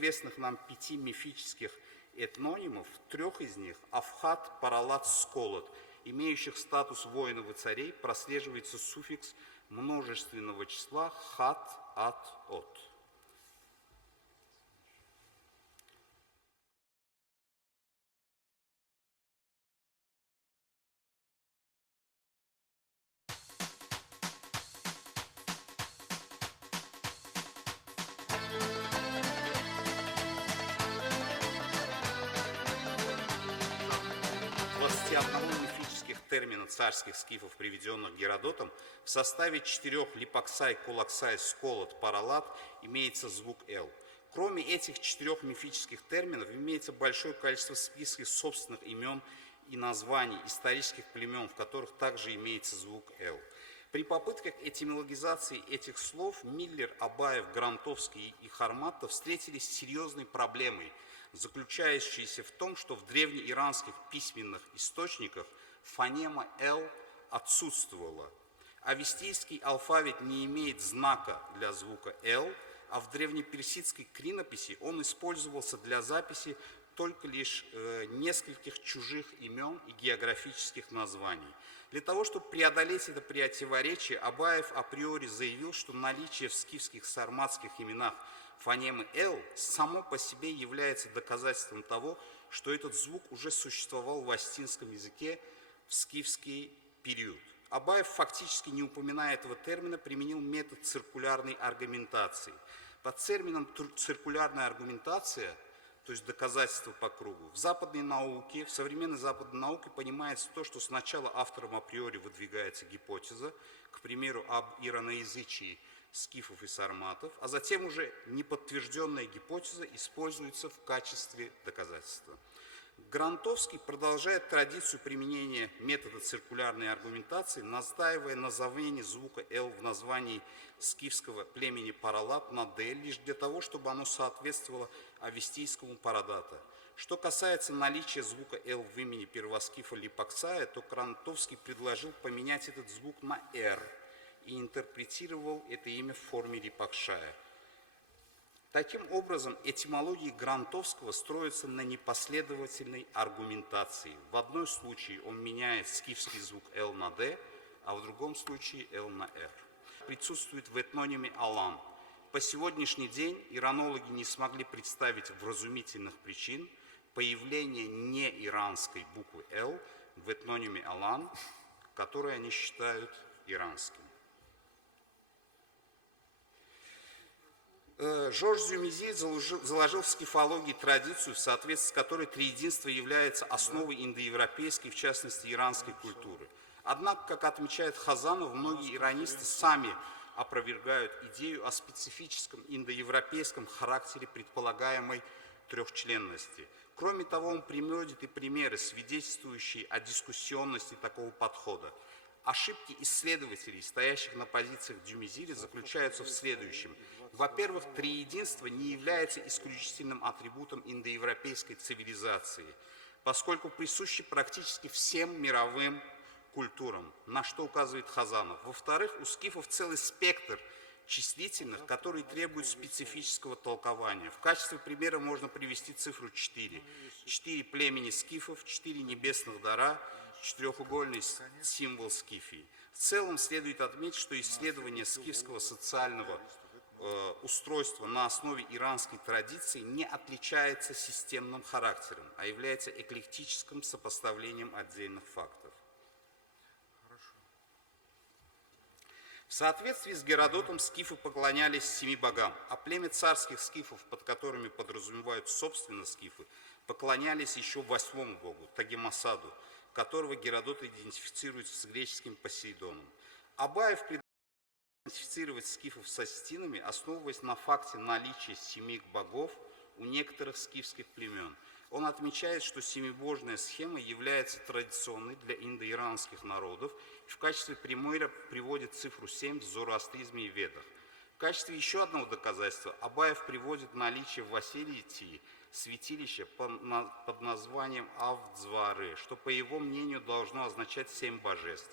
известных нам 5 мифических этнонимов, 3 из них – Авхат, Паралат, Сколот, имеющих статус воинов и царей, прослеживается суффикс множественного числа хат, ат, от. Термина царских скифов, приведенных Геродотом, в составе 4 липоксай, кулаксай, сколот, паралат имеется звук «л». Кроме этих 4 мифических терминов, имеется большое количество списков собственных имен и названий исторических племен, в которых также имеется звук «л». При попытках этимологизации этих слов Миллер, Абаев, Грантовский и Харматов встретились с серьезной проблемой, заключающейся в том, что в древнеиранских письменных источниках фонема «л» отсутствовала. Авестийский алфавит не имеет знака для звука «л», а в древнеперсидской клинописи он использовался для записи только лишь нескольких чужих имен и географических названий. Для того, чтобы преодолеть это противоречие, Абаев априори заявил, что наличие в скифских сарматских именах фонемы «л» само по себе является доказательством того, что этот звук уже существовал в астинском языке в скифский период. Абаев, фактически не упоминая этого термина, применил метод циркулярной аргументации. Под термином циркулярная аргументация, то есть доказательство по кругу, в западной науке, в современной западной науке понимается то, что сначала автором априори выдвигается гипотеза, к примеру, об ираноязычии скифов и сарматов, а затем уже неподтвержденная гипотеза используется в качестве доказательства. Грантовский продолжает традицию применения метода циркулярной аргументации, настаивая на замене звука «л» в названии скифского племени Паралат на «д» лишь для того, чтобы оно соответствовало авестийскому Парадата. Что касается наличия звука «л» в имени первоскифа Липоксая, то Грантовский предложил поменять этот звук на «р» и интерпретировал это имя в форме Липокшая. Таким образом, этимология Грантовского строится на непоследовательной аргументации. В одном случае он меняет скифский звук «л» на «д», а в другом случае «л» на «р». Присутствует в этнониме «алан». По сегодняшний день иранологи не смогли представить вразумительных причин появления неиранской буквы «л» в этнониме «алан», который они считают иранским. Жорж Дюмизиль заложил в скифологии традицию, в соответствии с которой триединство является основой индоевропейской, в частности, иранской культуры. Однако, как отмечает Хазанов, многие иранисты сами опровергают идею о специфическом индоевропейском характере предполагаемой трехчленности. Кроме того, он приводит и примеры, свидетельствующие о дискуссионности такого подхода. Ошибки исследователей, стоящих на позициях Дюмизиля, заключаются в следующем. Во-первых, триединство не является исключительным атрибутом индоевропейской цивилизации, поскольку присуще практически всем мировым культурам, на что указывает Хазанов. Во-вторых, у скифов целый спектр числительных, которые требуют специфического толкования. В качестве примера можно привести цифру 4. 4 племени скифов, 4 небесных дара, четырехугольный символ Скифии. В целом следует отметить, что исследование скифского социального устройства на основе иранской традиции не отличается системным характером, а является эклектическим сопоставлением отдельных фактов. В соответствии с Геродотом скифы поклонялись 7 богам, а племя царских скифов, под которыми подразумевают собственно скифы, поклонялись еще 8 богу, Тагемасаду, которого Геродот идентифицирует с греческим Посейдоном. Абаев предлагает идентифицировать скифов с астинами, основываясь на факте наличия 7 богов у некоторых скифских племен. Он отмечает, что семибожная схема является традиционной для индоиранских народов и в качестве примера приводит цифру 7 в зороастризме и ведах. В качестве еще одного доказательства Абаев приводит наличие в Василии святилища под названием Авдзвары, что, по его мнению, должно означать 7 божеств.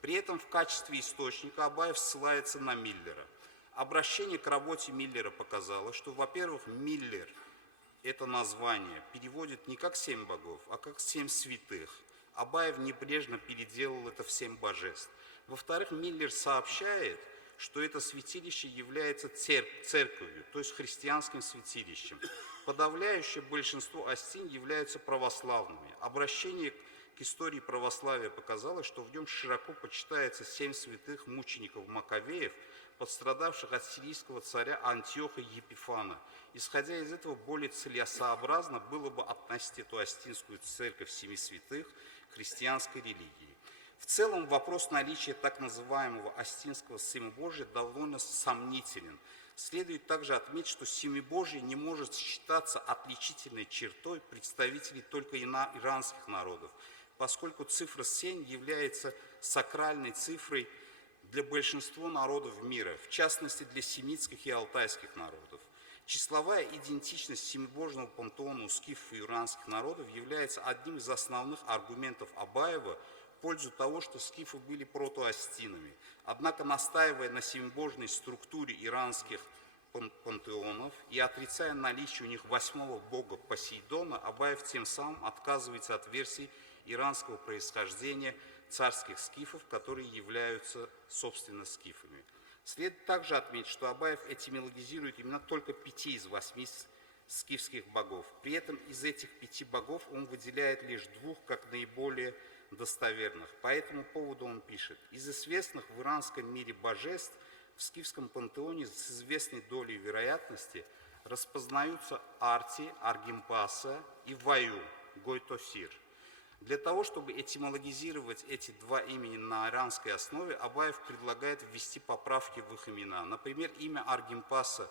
При этом в качестве источника Абаев ссылается на Миллера. Обращение к работе Миллера показало, что, во-первых, Миллер это название переводит не как 7 богов, а как 7 святых. Абаев небрежно переделал это в 7 божеств. Во-вторых, Миллер сообщает, что это святилище является церковью, то есть христианским святилищем. Подавляющее большинство остин являются православными. Обращение к истории православия показало, что в нем широко почитается 7 святых мучеников Маковеев, пострадавших от сирийского царя Антиоха Епифана. Исходя из этого, более целесообразно было бы относить эту остинскую церковь семи святых к христианской религии. В целом вопрос наличия так называемого остинского семибожия довольно сомнителен. Следует также отметить, что семибожие не может считаться отличительной чертой представителей только иранских народов, поскольку цифра 7 является сакральной цифрой для большинства народов мира, в частности для семитских и алтайских народов. Числовая идентичность семибожного пантеона у скифов и иранских народов является одним из основных аргументов Абаева в пользу того, что скифы были протоастинами. Однако, настаивая на семибожной структуре иранских пантеонов и отрицая наличие у них 8-го бога Посейдона, Абаев тем самым отказывается от версии иранского происхождения царских скифов, которые являются, собственно, скифами. Следует также отметить, что Абаев этимологизирует именно только 5 из 8 скифских богов. При этом из этих 5 богов он выделяет лишь 2 как наиболее достоверных. По этому поводу он пишет: из известных в иранском мире божеств в скифском пантеоне с известной долей вероятности распознаются Арти, Аргимпаса и Ваю, Гойтосир. Для того, чтобы этимологизировать эти два имени на иранской основе, Абаев предлагает ввести поправки в их имена. Например, имя Аргимпаса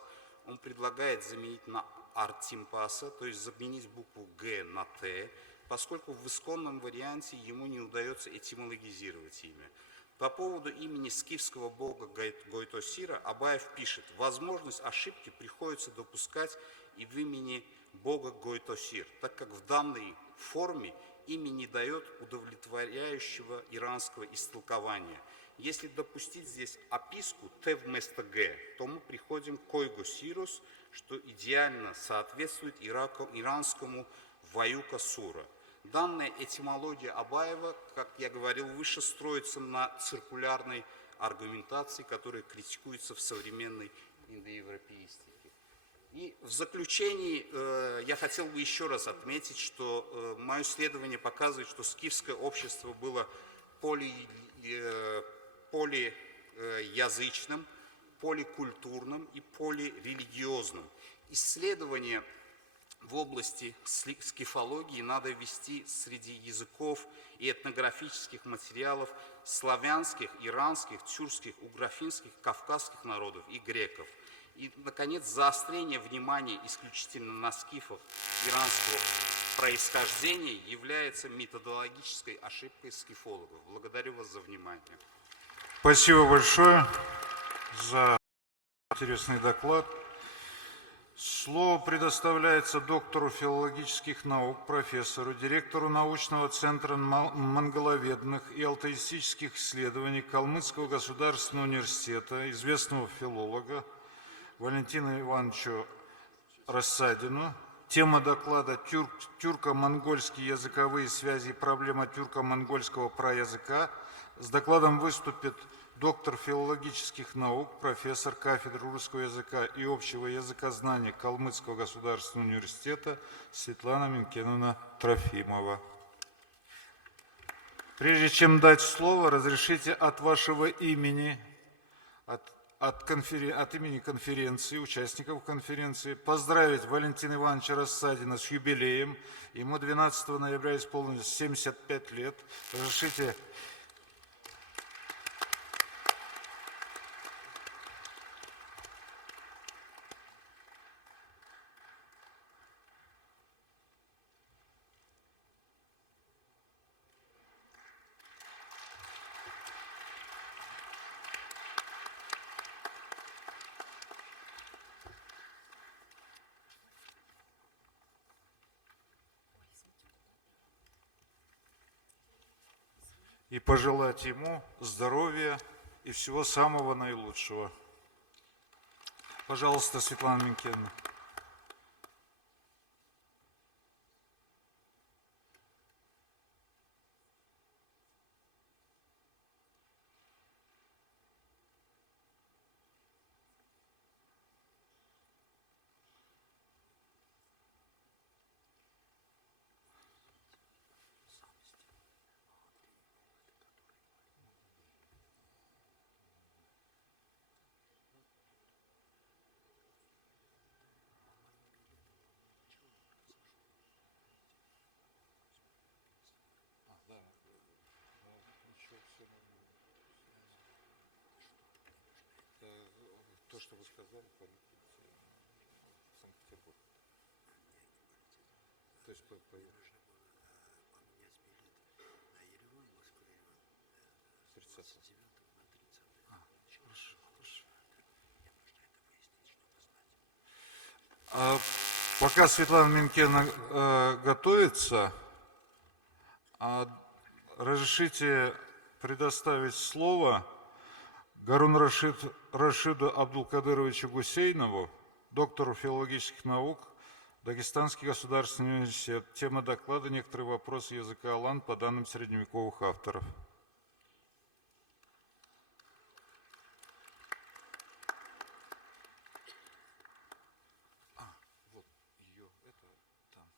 он предлагает заменить на Артимпаса, то есть заменить букву «Г» на «Т», поскольку в исконном варианте ему не удается этимологизировать имя. По поводу имени скифского бога Гойтосира Абаев пишет: возможность ошибки приходится допускать и в имени бога Гойтосир, так как в данной форме имя не дает удовлетворяющего иранского истолкования. Если допустить здесь описку «т» вместо «г», то мы приходим к «койгосирус», что идеально соответствует иранскому «ваюка сура». Данная этимология Абаева, как я говорил выше, строится на циркулярной аргументации, которая критикуется в современной индоевропеистике. И в заключении я хотел бы еще раз отметить, что мое исследование показывает, что скифское общество было полиязычным, поликультурным и полирелигиозным. Исследования в области скифологии надо вести среди языков и этнографических материалов славянских, иранских, тюркских, угрофинских, кавказских народов и греков. И, наконец, заострение внимания исключительно на скифах иранского происхождения является методологической ошибкой скифологов. Благодарю вас за внимание. Спасибо большое за интересный доклад. Слово предоставляется доктору филологических наук, профессору, директору научного центра монголоведных и алтаистических исследований Калмыцкого государственного университета, известного филолога Валентину Ивановичу Рассадину. Тема доклада «Тюрко-монгольские языковые связи и проблема тюрко-монгольского праязыка». С докладом выступит доктор филологических наук, профессор кафедры русского языка и общего языкознания Калмыцкого государственного университета Светлана Минкеновна Трофимова. Прежде чем дать слово, разрешите от вашего имени, от имени конференции, участников конференции, поздравить Валентина Ивановича Рассадина с юбилеем. Ему 12 ноября исполнилось 75 лет. Разрешите и пожелать ему здоровья и всего самого наилучшего. Пожалуйста, Светлана Минкеновна. что вы сказали, полетите в Санкт-Петербург. То есть поехали. Хорошо, хорошо. Пока Светлана Минкена готовится, разрешите предоставить слово Гарун Рашиду Абдулкадыровичу Гусейнову, доктору филологических наук, Дагестанский государственный университет. Тема доклада «Некоторые вопросы языка алан по данным средневековых авторов». Вот ее, это там.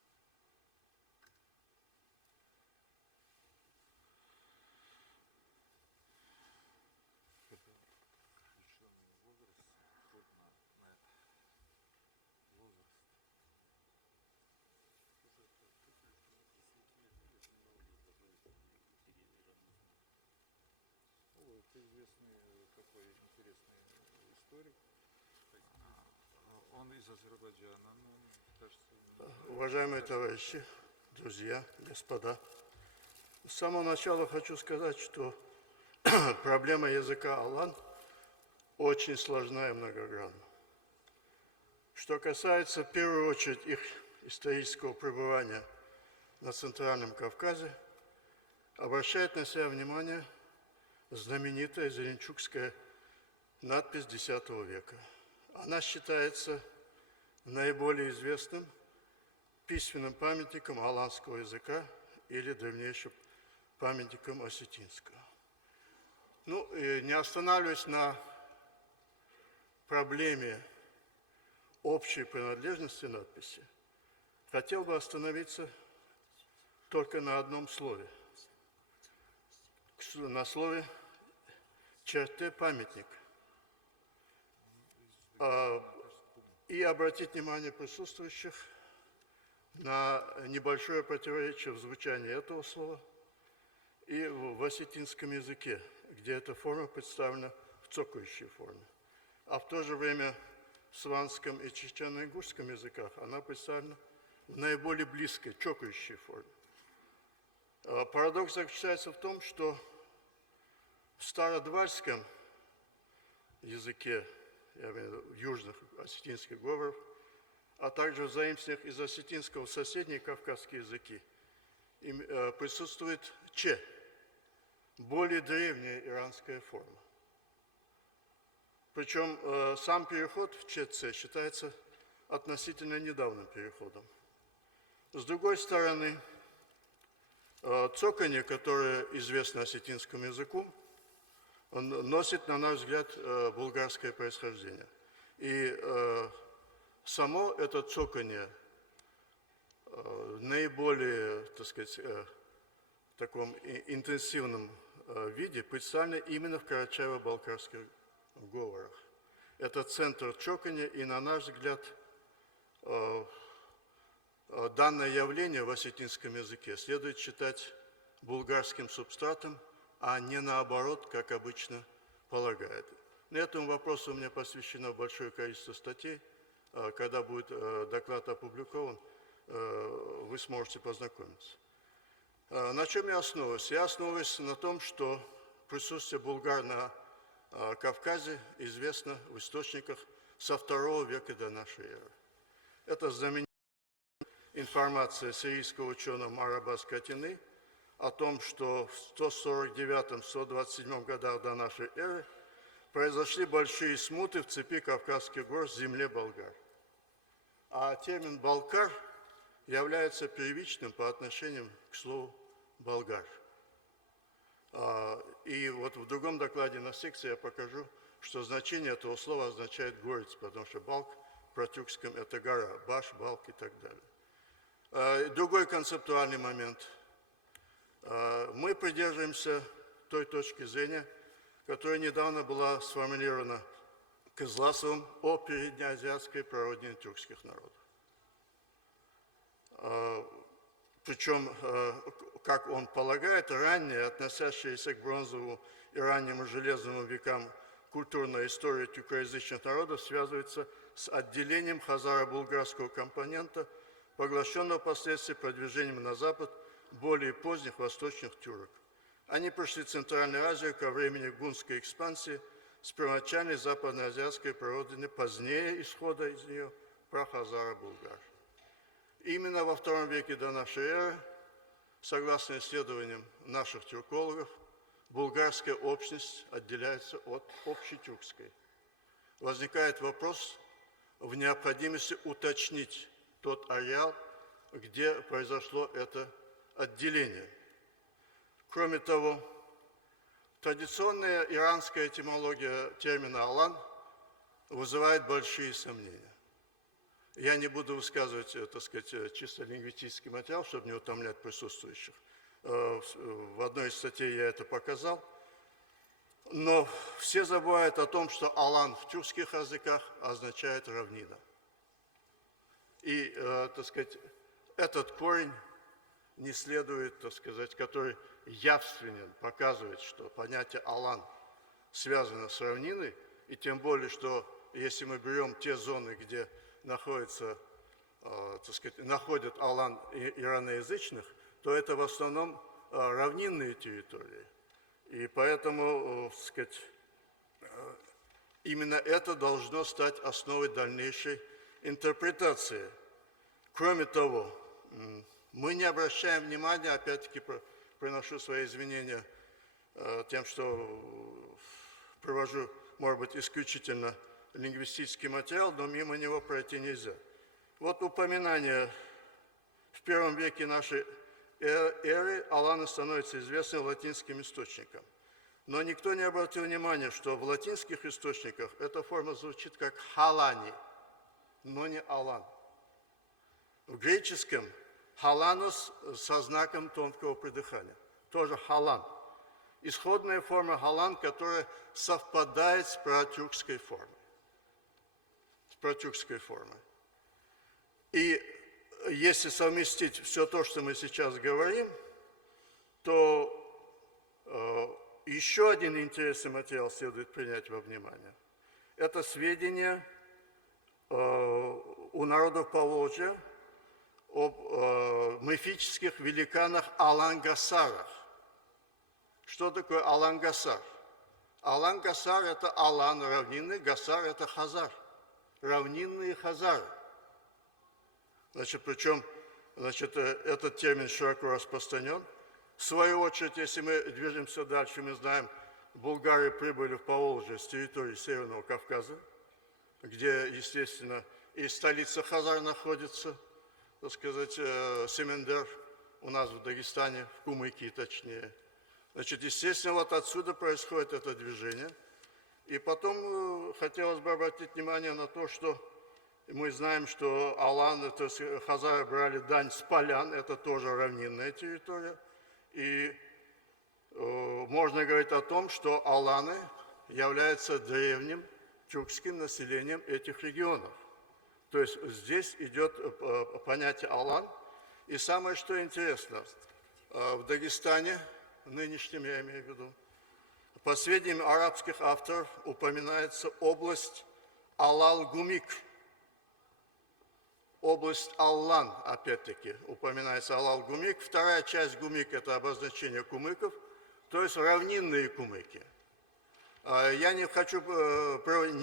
Это известный такой интересный историк. Он из Азербайджана. Уважаемые товарищи, друзья, господа, с самого начала хочу сказать, что проблема языка алан очень сложна и многогранна. Что касается, в первую очередь, их исторического пребывания на Центральном Кавказе, обращает на себя внимание знаменитая зеленчукская надпись X века. Она считается наиболее известным письменным памятником аланского языка или древнейшим памятником осетинского. Ну, и не останавливаясь на проблеме общей принадлежности надписи, хотел бы остановиться только на одном слове. На слове черте памятник. И обратить внимание присутствующих на небольшое противоречие в звучании этого слова и в осетинском языке, где эта форма представлена в цокающей форме. А в то же время в сванском и чечено-ингушском языках она представлена в наиболее близкой, чокающей форме. Парадокс заключается в том, что в стародвальском языке, я имею в виду южных осетинских говоров, а также в заимствованиях из осетинского в соседние кавказские языки, присутствует че, более древняя иранская форма. Причем сам переход в ЧЦ считается относительно недавним переходом. С другой стороны, цоканье, которое известно осетинскому языку, носит, на наш взгляд, булгарское происхождение. И само это цоканье в наиболее, так сказать, таком интенсивном виде представлено именно в карачаево-балкарских говорах. Это центр цоканья, и, на наш взгляд, данное явление в осетинском языке следует считать булгарским субстратом, а не наоборот, как обычно полагают. На этому вопросу у меня посвящено большое количество статей. Когда будет доклад опубликован, вы сможете познакомиться. На чем я основываюсь? Я основываюсь на том, что присутствие булгар на Кавказе известно в источниках со II века до нашей эры. Это знаменитая информация сирийского ученого Мараба Скатины о том, что в 149-127 годах до нашей эры произошли большие смуты в цепи Кавказских гор в земле болгар. А термин «балкар» является первичным по отношению к слову «болгар». И вот в другом докладе на секции я покажу, что значение этого слова означает «горец», потому что «балк» в тюркском это гора, «баш», «балк» и так далее. Другой концептуальный момент. Мы придерживаемся той точки зрения, которая недавно была сформулирована Кызласовым о переднеазиатской прародине тюркских народов. Причем, как он полагает, ранее, относящиеся к бронзовому и раннему железному векам культурная история тюркоязычных народов связывается с отделением хазаро-булгарского компонента, поглощенного впоследствии продвижением на запад более поздних восточных тюрок. Они прошли Центральную Азию ко времени гунской экспансии с первоначальной западноазиатской прародины, позднее исхода из нее про хазаро-булгар. Именно во II веке до нашей эры, согласно исследованиям наших тюркологов, булгарская общность отделяется от общетюркской. Возникает вопрос в необходимости уточнить тот ареал, где произошло это отделение. Кроме того, традиционная иранская этимология термина «алан» вызывает большие сомнения. Я не буду высказывать, так сказать, чисто лингвистический материал, чтобы не утомлять присутствующих. В одной из статей я это показал. Но все забывают о том, что «алан» в тюркских языках означает «равнина». И, так сказать, этот корень не следует, так сказать, который явственен, показывает, что понятие «алан» связано с равниной, и тем более, что если мы берем те зоны, где находится, так сказать, находят алан ираноязычных, то это в основном равнинные территории. И поэтому, так сказать, именно это должно стать основой дальнейшей интерпретации. Кроме того, мы не обращаем внимания, опять-таки приношу свои извинения тем, что привожу, может быть, исключительно лингвистический материал, но мимо него пройти нельзя. Вот упоминание в I веке нашей эры алана становится известным латинским источником. Но никто не обратил внимания, что в латинских источниках эта форма звучит как халани, но не алан. В греческом халанус со знаком тонкого придыхания, тоже халан. Исходная форма халан, которая совпадает с протюркской формой. И если совместить все то, что мы сейчас говорим, то еще один интересный материал следует принять во внимание. Это сведения у народов Поволжья об мифических великанах Алан-Гасарах. Что такое Алан-Гасар? Алан-Гасар – это Алан равнинный, Гасар – это Хазар. Равнинные хазары. Значит, причем, значит, этот термин широко распространен. В свою очередь, если мы движемся дальше, мы знаем, булгары прибыли в Поволжье с территории Северного Кавказа, где, естественно, и столица Хазар находится, так сказать, Семендер, у нас в Дагестане, в Кумыкии точнее. Значит, естественно, вот отсюда происходит это движение. И потом хотелось бы обратить внимание на то, что мы знаем, что алан, это хазары брали дань с полян, это тоже равнинная территория. И можно говорить о том, что аланы являются древним тюркским населением этих регионов. То есть здесь идет понятие алан. И самое, что интересно, в Дагестане, нынешнем я имею в виду, по сведениям арабских авторов упоминается область Алал-Гумик. Область Аллан, опять-таки, упоминается Алал-Гумик. Вторая часть Гумик – это обозначение кумыков, то есть равнинные кумыки. Я не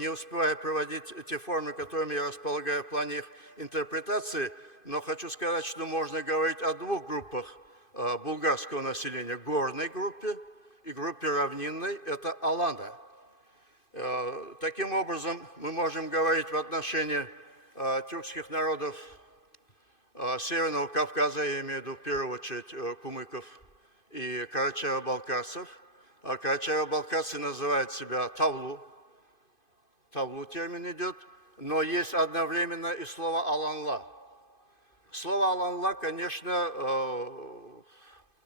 успеваю проводить те формы, которыми я располагаю в плане их интерпретации, но хочу сказать, что можно говорить о двух группах булгарского населения. Горной группе и группе равнинной – это алана. Таким образом, мы можем говорить в отношении тюркских народов Северного Кавказа, я имею в виду в первую очередь кумыков и карачаево-балкарцев. Карачаево-балкарцы называют себя тавлу. Тавлу термин идет, но есть одновременно и слово аланла. Слово аланла, конечно,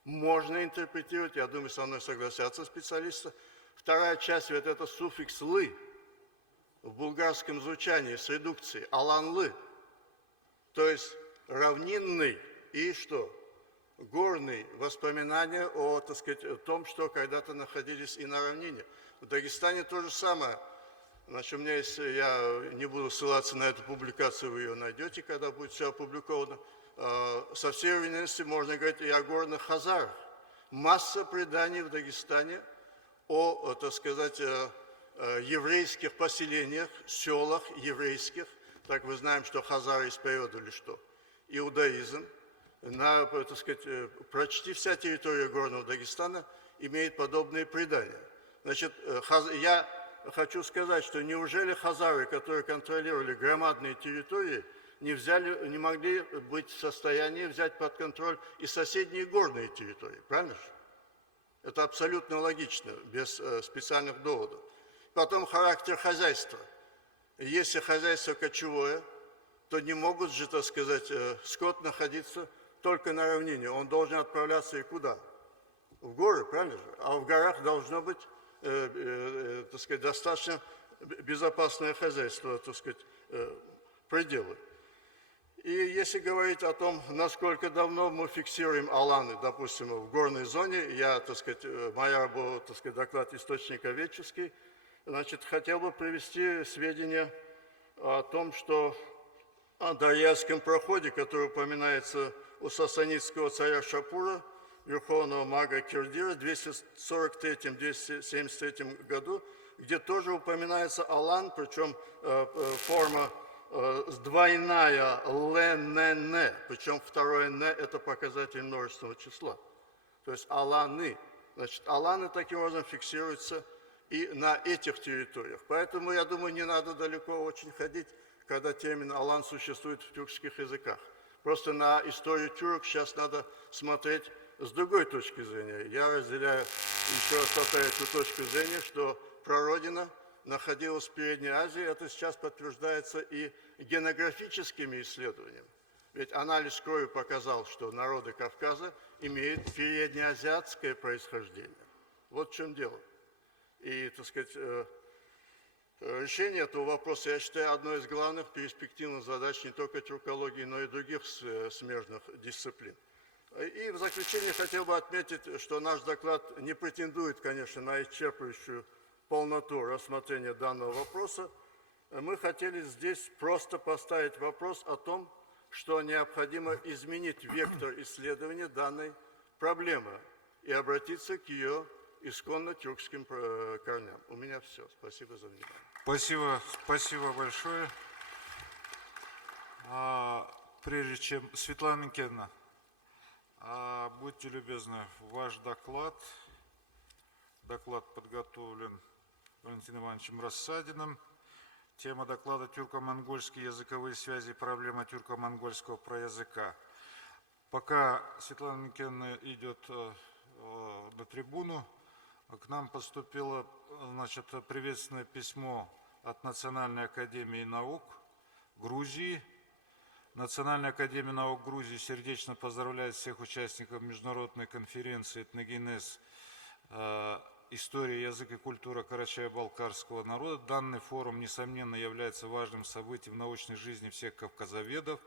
можно интерпретировать, я думаю, со мной согласятся специалисты. Вторая часть, вот это суффикс «лы» в булгарском звучании с редукцией «алан-лы», то есть равнинный и что? горные воспоминания о, так сказать, о том, что когда-то находились и на равнине. В Дагестане то же самое. Значит, у меня есть, я не буду ссылаться на эту публикацию, вы ее найдете, когда будет все опубликовано. Со всей уверенностью можно говорить и о горных хазарах. Масса преданий в Дагестане о, так сказать, еврейских поселениях, селах еврейских. Так мы знаем, что хазары исповедовали что? Иудаизм. Так сказать, почти вся территория горного Дагестана имеет подобные предания. Значит, я хочу сказать, что неужели хазары, которые контролировали громадные территории, не могли быть в состоянии взять под контроль и соседние горные территории, правильно же? Это абсолютно логично, без специальных доводов. Потом характер хозяйства. Если хозяйство кочевое, то не могут же, так сказать, скот находиться только на равнине. Он должен отправляться и куда? В горы, правильно же? А в горах должно быть, так сказать, достаточно безопасное хозяйство, так сказать, пределы. И если говорить о том, насколько давно мы фиксируем аланы, допустим, в горной зоне, я, так сказать, моя работа, так сказать, доклад источниковедческий, значит, хотел бы привести сведения о том, что о Дарьяльском проходе, который упоминается у сасанидского царя Шапура, верховного мага Кирдира, в 243-273 году, где тоже упоминается алан, причем форма двойная ЛНН, причем второе Н это показатель множественного числа. То есть аланы. Значит, аланы таким образом фиксируются и на этих территориях. Поэтому, я думаю, не надо далеко очень ходить, когда термин алан существует в тюркских языках. Просто на историю тюрок сейчас надо смотреть с другой точки зрения. Я разделяю, еще раз повторяю, эту точку зрения, что прародина находилась в Передней Азии. Это сейчас подтверждается и генографическими исследованиями. Ведь анализ крови показал, что народы Кавказа имеют переднеазиатское происхождение. Вот в чем дело. И, так сказать, решение этого вопроса, я считаю, одной из главных перспективных задач не только тюркологии, но и других смежных дисциплин. И в заключение хотел бы отметить, что наш доклад не претендует, конечно, на исчерпывающую полноту рассмотрения данного вопроса. Мы хотели здесь просто поставить вопрос о том, что необходимо изменить вектор исследования данной проблемы и обратиться к ее исконно тюркским корням. У меня все. Спасибо за внимание. Спасибо большое. Прежде чем Светлана Минкевна, будьте любезны, ваш доклад подготовлен Валентином Ивановичем Рассадиным. Тема доклада «Тюрко-монгольские языковые связи и проблема тюрко-монгольского проязыка». Пока Светлана Минкевна идет на трибуну, к нам поступило, значит, приветственное письмо от Национальной академии наук Грузии. Национальная академия наук Грузии сердечно поздравляет всех участников международной конференции «Этногенез. История, язык и культура карачаево-балкарского народа». Данный форум, несомненно, является важным событием в научной жизни всех кавказоведов.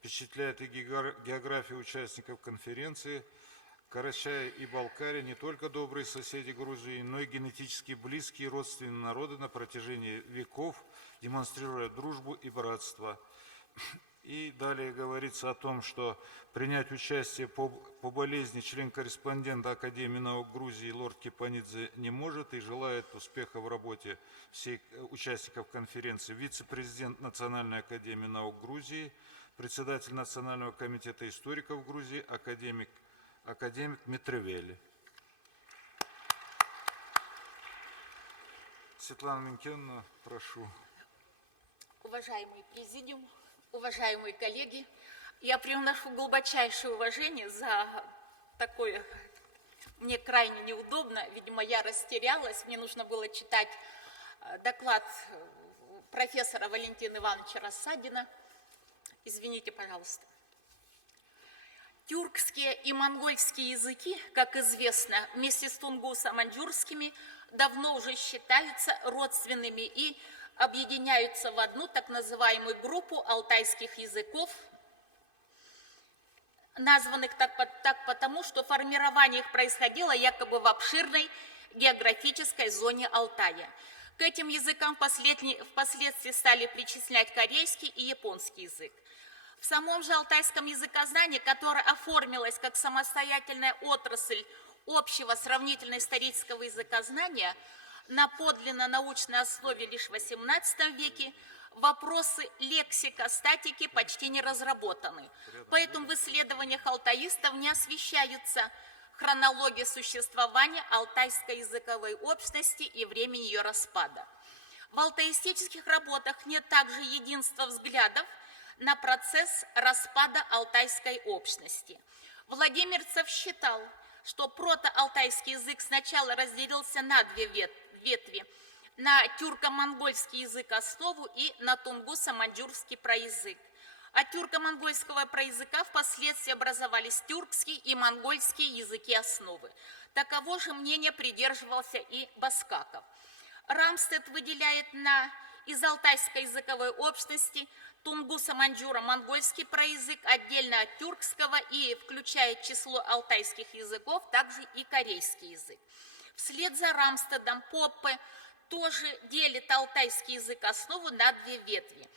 Впечатляет и география участников конференции. Карачаи и Балкария не только добрые соседи Грузии, но и генетически близкие родственные народы на протяжении веков, демонстрируя дружбу и братство. И далее говорится о том, что принять участие по болезни член-корреспондента Академии наук Грузии лорд Кипанидзе не может и желает успеха в работе всех участников конференции вице-президент Национальной академии наук Грузии, председатель Национального комитета историков Грузии, академик Митревели. Светлана Минкевна, прошу. Уважаемый президиум, уважаемые коллеги, я приношу глубочайшее уважение за такое, мне крайне неудобно, видимо, я растерялась, мне нужно было читать доклад профессора Валентина Ивановича Рассадина. Извините, пожалуйста. Тюркские и монгольские языки, как известно, вместе с тунгусо-маньчжурскими давно уже считаются родственными и объединяются в одну так называемую группу алтайских языков. названных так потому, что формирование их происходило якобы в обширной географической зоне Алтая. К этим языкам впоследствии стали причислять корейский и японский язык. В самом же алтайском языкознании, которое оформилось как самостоятельная отрасль общего сравнительно-исторического языкознания на подлинно научной основе лишь в XVIII веке, вопросы лексикостатики почти не разработаны. Поэтому в исследованиях алтаистов не освещаются хронология существования алтайской языковой общности и времени ее распада. В алтаистических работах нет также единства взглядов на процесс распада алтайской общности. Владимирцев считал, что протоалтайский язык сначала разделился на две ветви – на тюрко-монгольский язык основу и на тунгуссо-маньчжурский проязык. От тюрко-монгольского проязыка впоследствии образовались тюркские и монгольские языки основы. Таково же мнение придерживался и Баскаков. Рамстед выделяет из алтайской языковой общности тунгуссо-маньчжуро-монгольский проязык отдельно от тюркского и включает число алтайских языков также и корейский язык. Вслед за Рамстедом Поппе тоже делит алтайский язык основу на две ветви.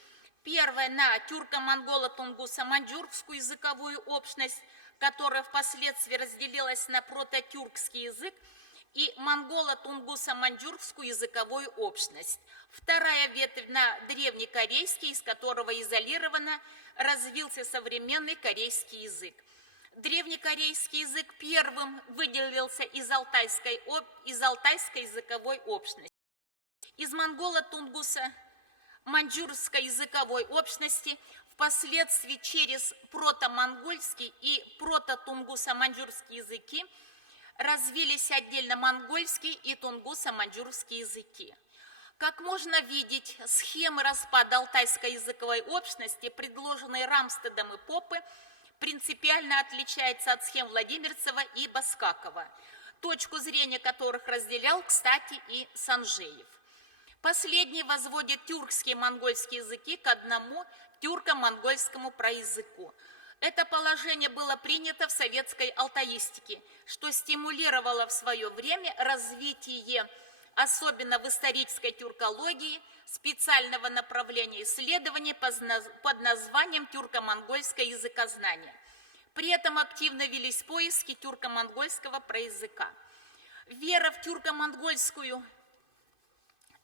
Первая на тюрко-монголо-тунгуссо-маньчжурскую языковую общность, которая впоследствии разделилась на прототюркский язык, и монголо-тунгуссо-маньчжурскую языковую общность. Вторая ветвь на древнекорейский, из которого изолированно развился современный корейский язык. Древнекорейский язык первым выделился из алтайской языковой общности. Из монголо-тунгуссо-маньчжурской языковой общности впоследствии через протомонгольский и прототунгуссо-маньчжурский языки развились отдельно монгольский и тунгуссо-маньчжурские языки. Как можно видеть, схемы распада алтайской языковой общности, предложенные Рамстедом и Поппе, принципиально отличаются от схем Владимирцева и Баскакова, точку зрения которых разделял, кстати, и Санжеев. Последний возводит тюркские и монгольские языки к одному тюрко-монгольскому проязыку. Это положение было принято в советской алтаистике, что стимулировало в свое время развитие, особенно в исторической тюркологии, специального направления исследований под названием тюрко-монгольское языкознание. При этом активно велись поиски тюрко-монгольского проязыка. Вера в тюрко-монгольскую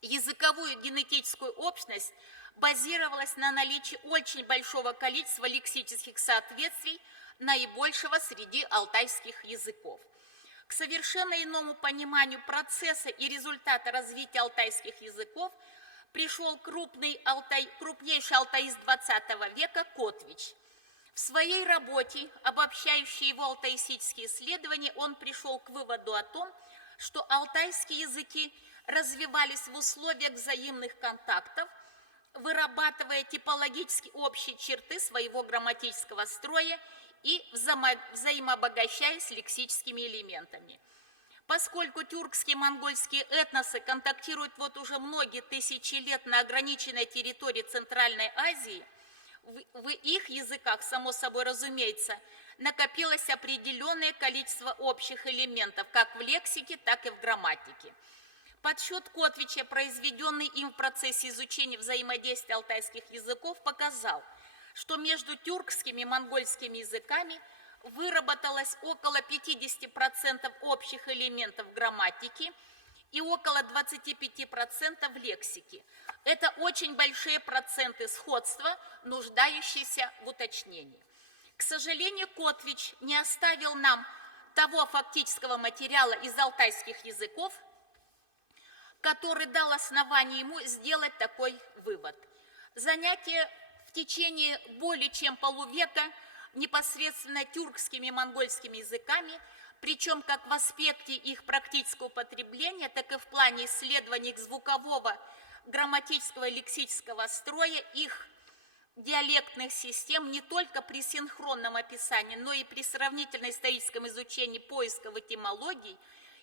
языковую генетическую общность базировалась на наличии очень большого количества лексических соответствий, наибольшего среди алтайских языков. К совершенно иному пониманию процесса и результата развития алтайских языков пришел крупнейший алтаист XX века Котвич. В своей работе, обобщающей его алтаистические исследования, он пришел к выводу о том, что алтайские языки развивались в условиях взаимных контактов, вырабатывая типологически общие черты своего грамматического строя и взаимообогащаясь лексическими элементами. Поскольку тюркские и монгольские этносы контактируют вот уже многие тысячи лет на ограниченной территории Центральной Азии, в их языках, само собой разумеется, накопилось определенное количество общих элементов, как в лексике, так и в грамматике. Подсчет Котвича, произведенный им в процессе изучения взаимодействия алтайских языков, показал, что между тюркскими и монгольскими языками выработалось около 50% общих элементов грамматики и около 25% в лексике. Это очень большие проценты сходства, нуждающиеся в уточнении. К сожалению, Котвич не оставил нам того фактического материала из алтайских языков, который дал основание ему сделать такой вывод. Занятие в течение более чем полувека непосредственно тюркскими и монгольскими языками, причем как в аспекте их практического употребления, так и в плане исследований их звукового, грамматического и лексического строя, их диалектных систем не только при синхронном описании, но и при сравнительно-историческом изучении поисков этимологий,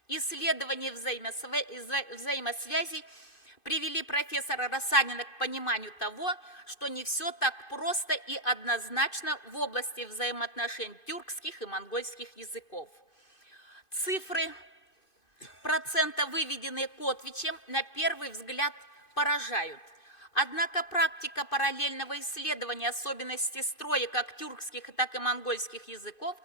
исследований взаимосвязей привели профессора Рассадина к пониманию того, что не все так просто и однозначно в области взаимоотношений тюркских и монгольских языков. Цифры процента, выведенные Котвичем, на первый взгляд поражают. Однако практика параллельного исследования особенностей строя как тюркских, так и монгольских языков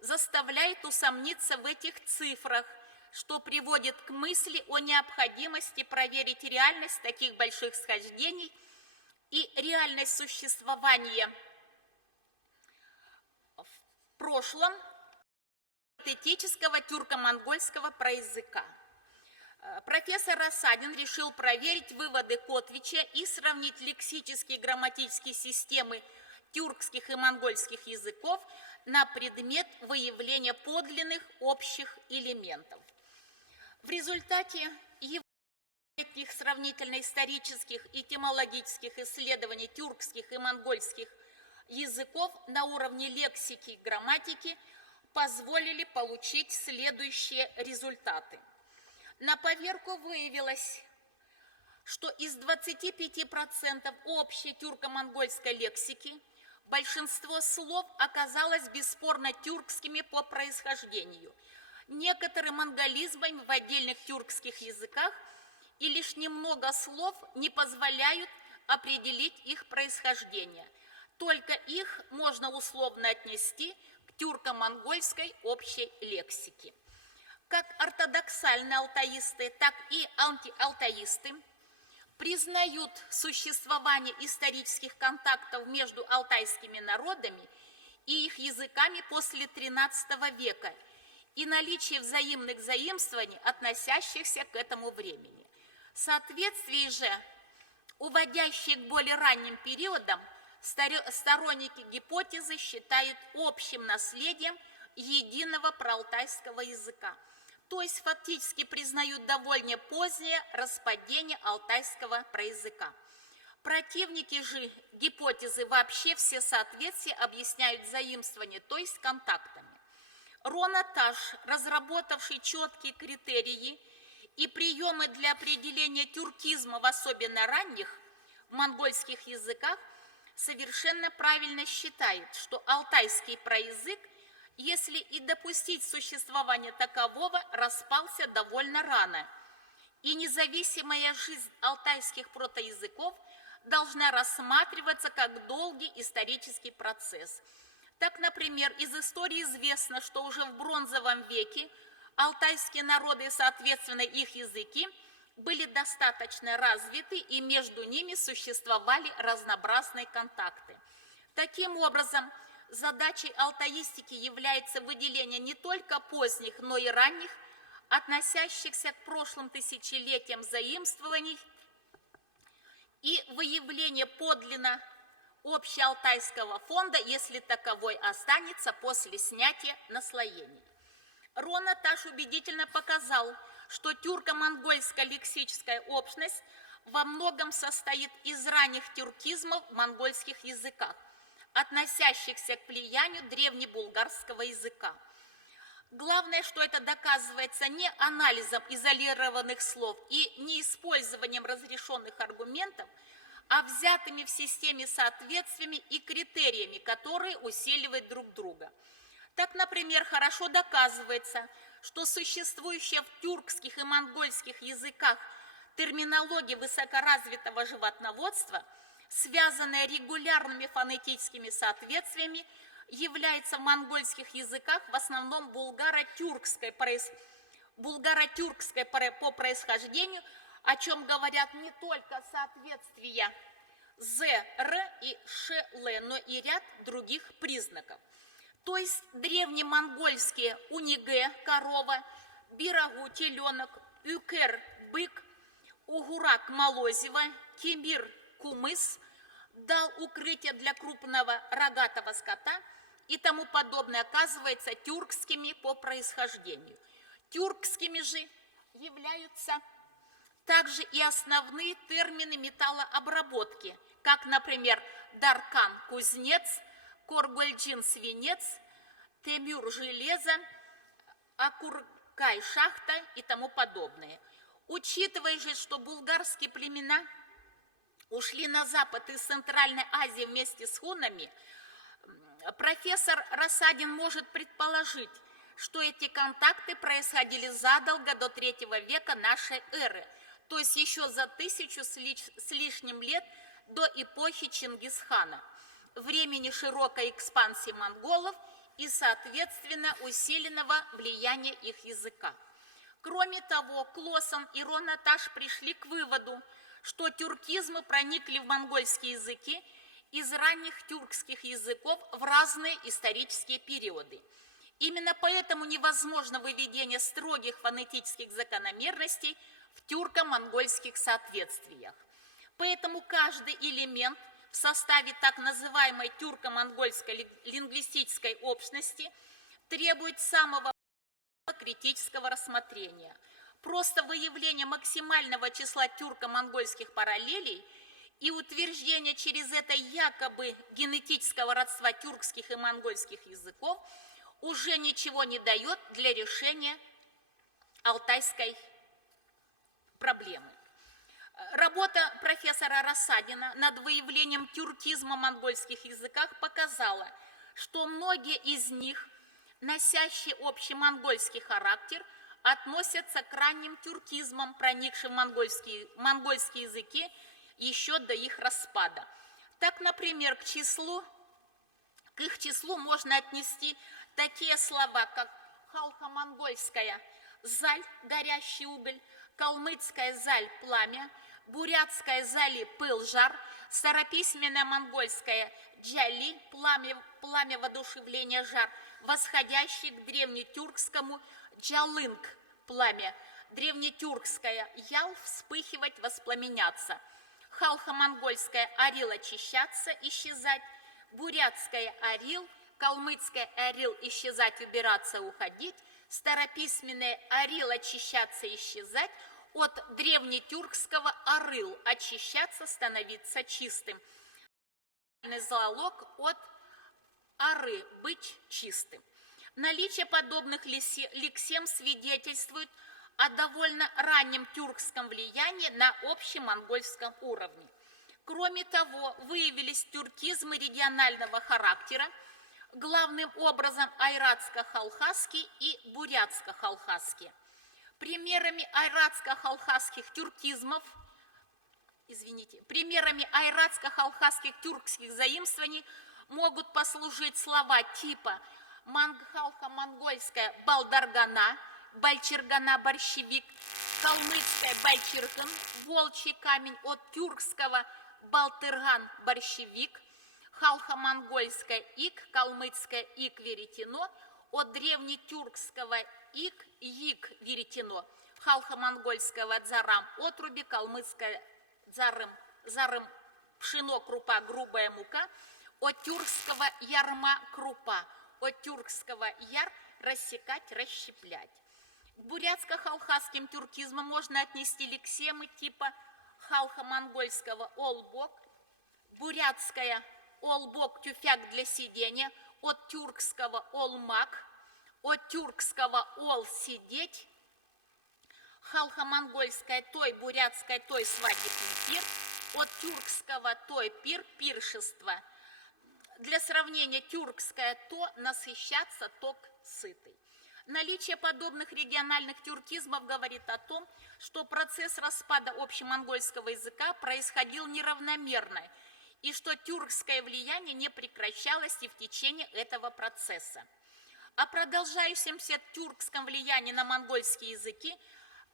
заставляет усомниться в этих цифрах, что приводит к мысли о необходимости проверить реальность таких больших схождений и реальность существования в прошлом синтетического тюрко-монгольского проязыка. Профессор Рассадин решил проверить выводы Котвича и сравнить лексические и грамматические системы тюркских и монгольских языков на предмет выявления подлинных общих элементов. В результате его сравнительно-исторических и этимологических исследований тюркских и монгольских языков на уровне лексики и грамматики позволили получить следующие результаты. На поверку выявилось, что из 25% общей тюрко-монгольской лексики большинство слов оказалось бесспорно тюркскими по происхождению, некоторым монголизмами в отдельных тюркских языках, и лишь немного слов не позволяют определить их происхождение. Только их можно условно отнести к тюрко-монгольской общей лексике. Как ортодоксальные алтаисты, так и антиалтаисты признают существование исторических контактов между алтайскими народами и их языками после XIII века и наличие взаимных заимствований, относящихся к этому времени. В соответствии же, уводящие к более ранним периодам, сторонники гипотезы считают общим наследием единого проалтайского языка, то есть фактически признают довольно позднее распадение алтайского проязыка. Противники же гипотезы вообще все соответствия объясняют заимствование, то есть контактами. Рона Таш, разработавший четкие критерии и приемы для определения тюркизма в особенно ранних монгольских языках, совершенно правильно считает, что алтайский проязык, если и допустить существование такового, распался довольно рано, и независимая жизнь алтайских протоязыков должна рассматриваться как долгий исторический процесс. Так, например, из истории известно, что уже в бронзовом веке алтайские народы, соответственно, их языки, были достаточно развиты, и между ними существовали разнообразные контакты. Таким образом, задачей алтаистики является выделение не только поздних, но и ранних, относящихся к прошлым тысячелетиям заимствований, и выявление подлинно общеалтайского фонда, если таковой останется после снятия наслоений. Рона Таш убедительно показал, что тюрко-монгольская лексическая общность во многом состоит из ранних тюркизмов в монгольских языках, относящихся к влиянию древнебулгарского языка. Главное, что это доказывается не анализом изолированных слов и не использованием разрешенных аргументов, а взятыми в системе соответствиями и критериями, которые усиливают друг друга. Так, например, хорошо доказывается, что существующая в тюркских и монгольских языках терминология высокоразвитого животноводства, связанная регулярными фонетическими соответствиями, является в монгольских языках в основном булгаро-тюркской по происхождению, о чем говорят не только соответствия «з», «р» и «ш», но и ряд других признаков. То есть древнемонгольские «униге» – корова, «бирагу» – теленок, «юкер» – бык, «угурак» – молозиво, «кемир» – кумыс, дал укрытие для крупного рогатого скота и тому подобное, оказывается тюркскими по происхождению. Тюркскими же являются также и основные термины металлообработки, как, например, Даркан – кузнец, Коргольджин – свинец, Темюр – железо, Акуркай – шахта и тому подобное. Учитывая же, что булгарские племена ушли на запад из Центральной Азии вместе с хуннами, профессор Рассадин может предположить, что эти контакты происходили задолго до III века нашей эры, то есть еще за 1000 с лишним лет до эпохи Чингисхана, времени широкой экспансии монголов и, соответственно, усиленного влияния их языка. Кроме того, Клосон и Ронаташ пришли к выводу, что тюркизмы проникли в монгольские языки из ранних тюркских языков в разные исторические периоды. Именно поэтому невозможно выведение строгих фонетических закономерностей в тюрко-монгольских соответствиях. Поэтому каждый элемент в составе так называемой тюрко-монгольской лингвистической общности требует самого критического рассмотрения. Просто выявление максимального числа тюрко-монгольских параллелей и утверждение через это якобы генетического родства тюркских и монгольских языков уже ничего не дает для решения алтайской проблемы. Работа профессора Рассадина над выявлением тюркизма в монгольских языках показала, что многие из них, носящие общий монгольский характер, относятся к ранним тюркизмам, проникшим в монгольские языки еще до их распада. Так, например, к их числу можно отнести такие слова, как халхо-монгольская «заль» – горящий уголь, калмыцкая «заль» – пламя, бурятская «зали» – пыл, жар, старописьменная монгольская «джали» – пламя воодушевления, жар, восходящий к древнетюркскому «джалынг» – пламя, древнетюркская «ял» – вспыхивать, воспламеняться, халхо-монгольская «арил» – очищаться, исчезать, бурятская «арил», калмыцкая «арил» – исчезать, убираться, уходить, старописьменная «арил» – очищаться, исчезать, от древнетюркского «арыл» – очищаться, становиться чистым. Залог от «ары» – быть чистым. Наличие подобных лексем свидетельствует о довольно раннем тюркском влиянии на общемонгольском уровне. Кроме того, выявились тюркизмы регионального характера, главным образом айратско-халхасский и бурятско-халхасский. Примерами айратско-халхасских тюркских заимствований могут послужить слова типа мангхалхо-монгольская «балдаргана», «бальчиргана-борщевик», калмыцкая «бальчирган», «волчий камень» от тюркского «балтырган-борщевик», халхо-монгольская «ик», калмыцкая «ик» веретено, от древнетюркского «ик», «ик» веретено, халхо-монгольского «дзарам» отруби, калмыцкая «зарым» пшено, крупа, грубая мука, от тюркского «ярма» крупа, от тюркского «яр» рассекать, расщеплять. К бурятско-халхасским тюркизмам можно отнести лексемы типа халхо-монгольского «олбок», бурятская «олбок» тюфяк для сидения, от тюркского «олмак», от тюркского «ол» сидеть, халхо-монгольская «той», бурятская «той» свадебный пир, от тюркского «той» пир, пиршество. Для сравнения, тюркское «то» насыщаться, ток сытый. Наличие подобных региональных тюркизмов говорит о том, что процесс распада общемонгольского языка происходил неравномерно, и что тюркское влияние не прекращалось и в течение этого процесса. О продолжающемся тюркском влиянии на монгольские языки,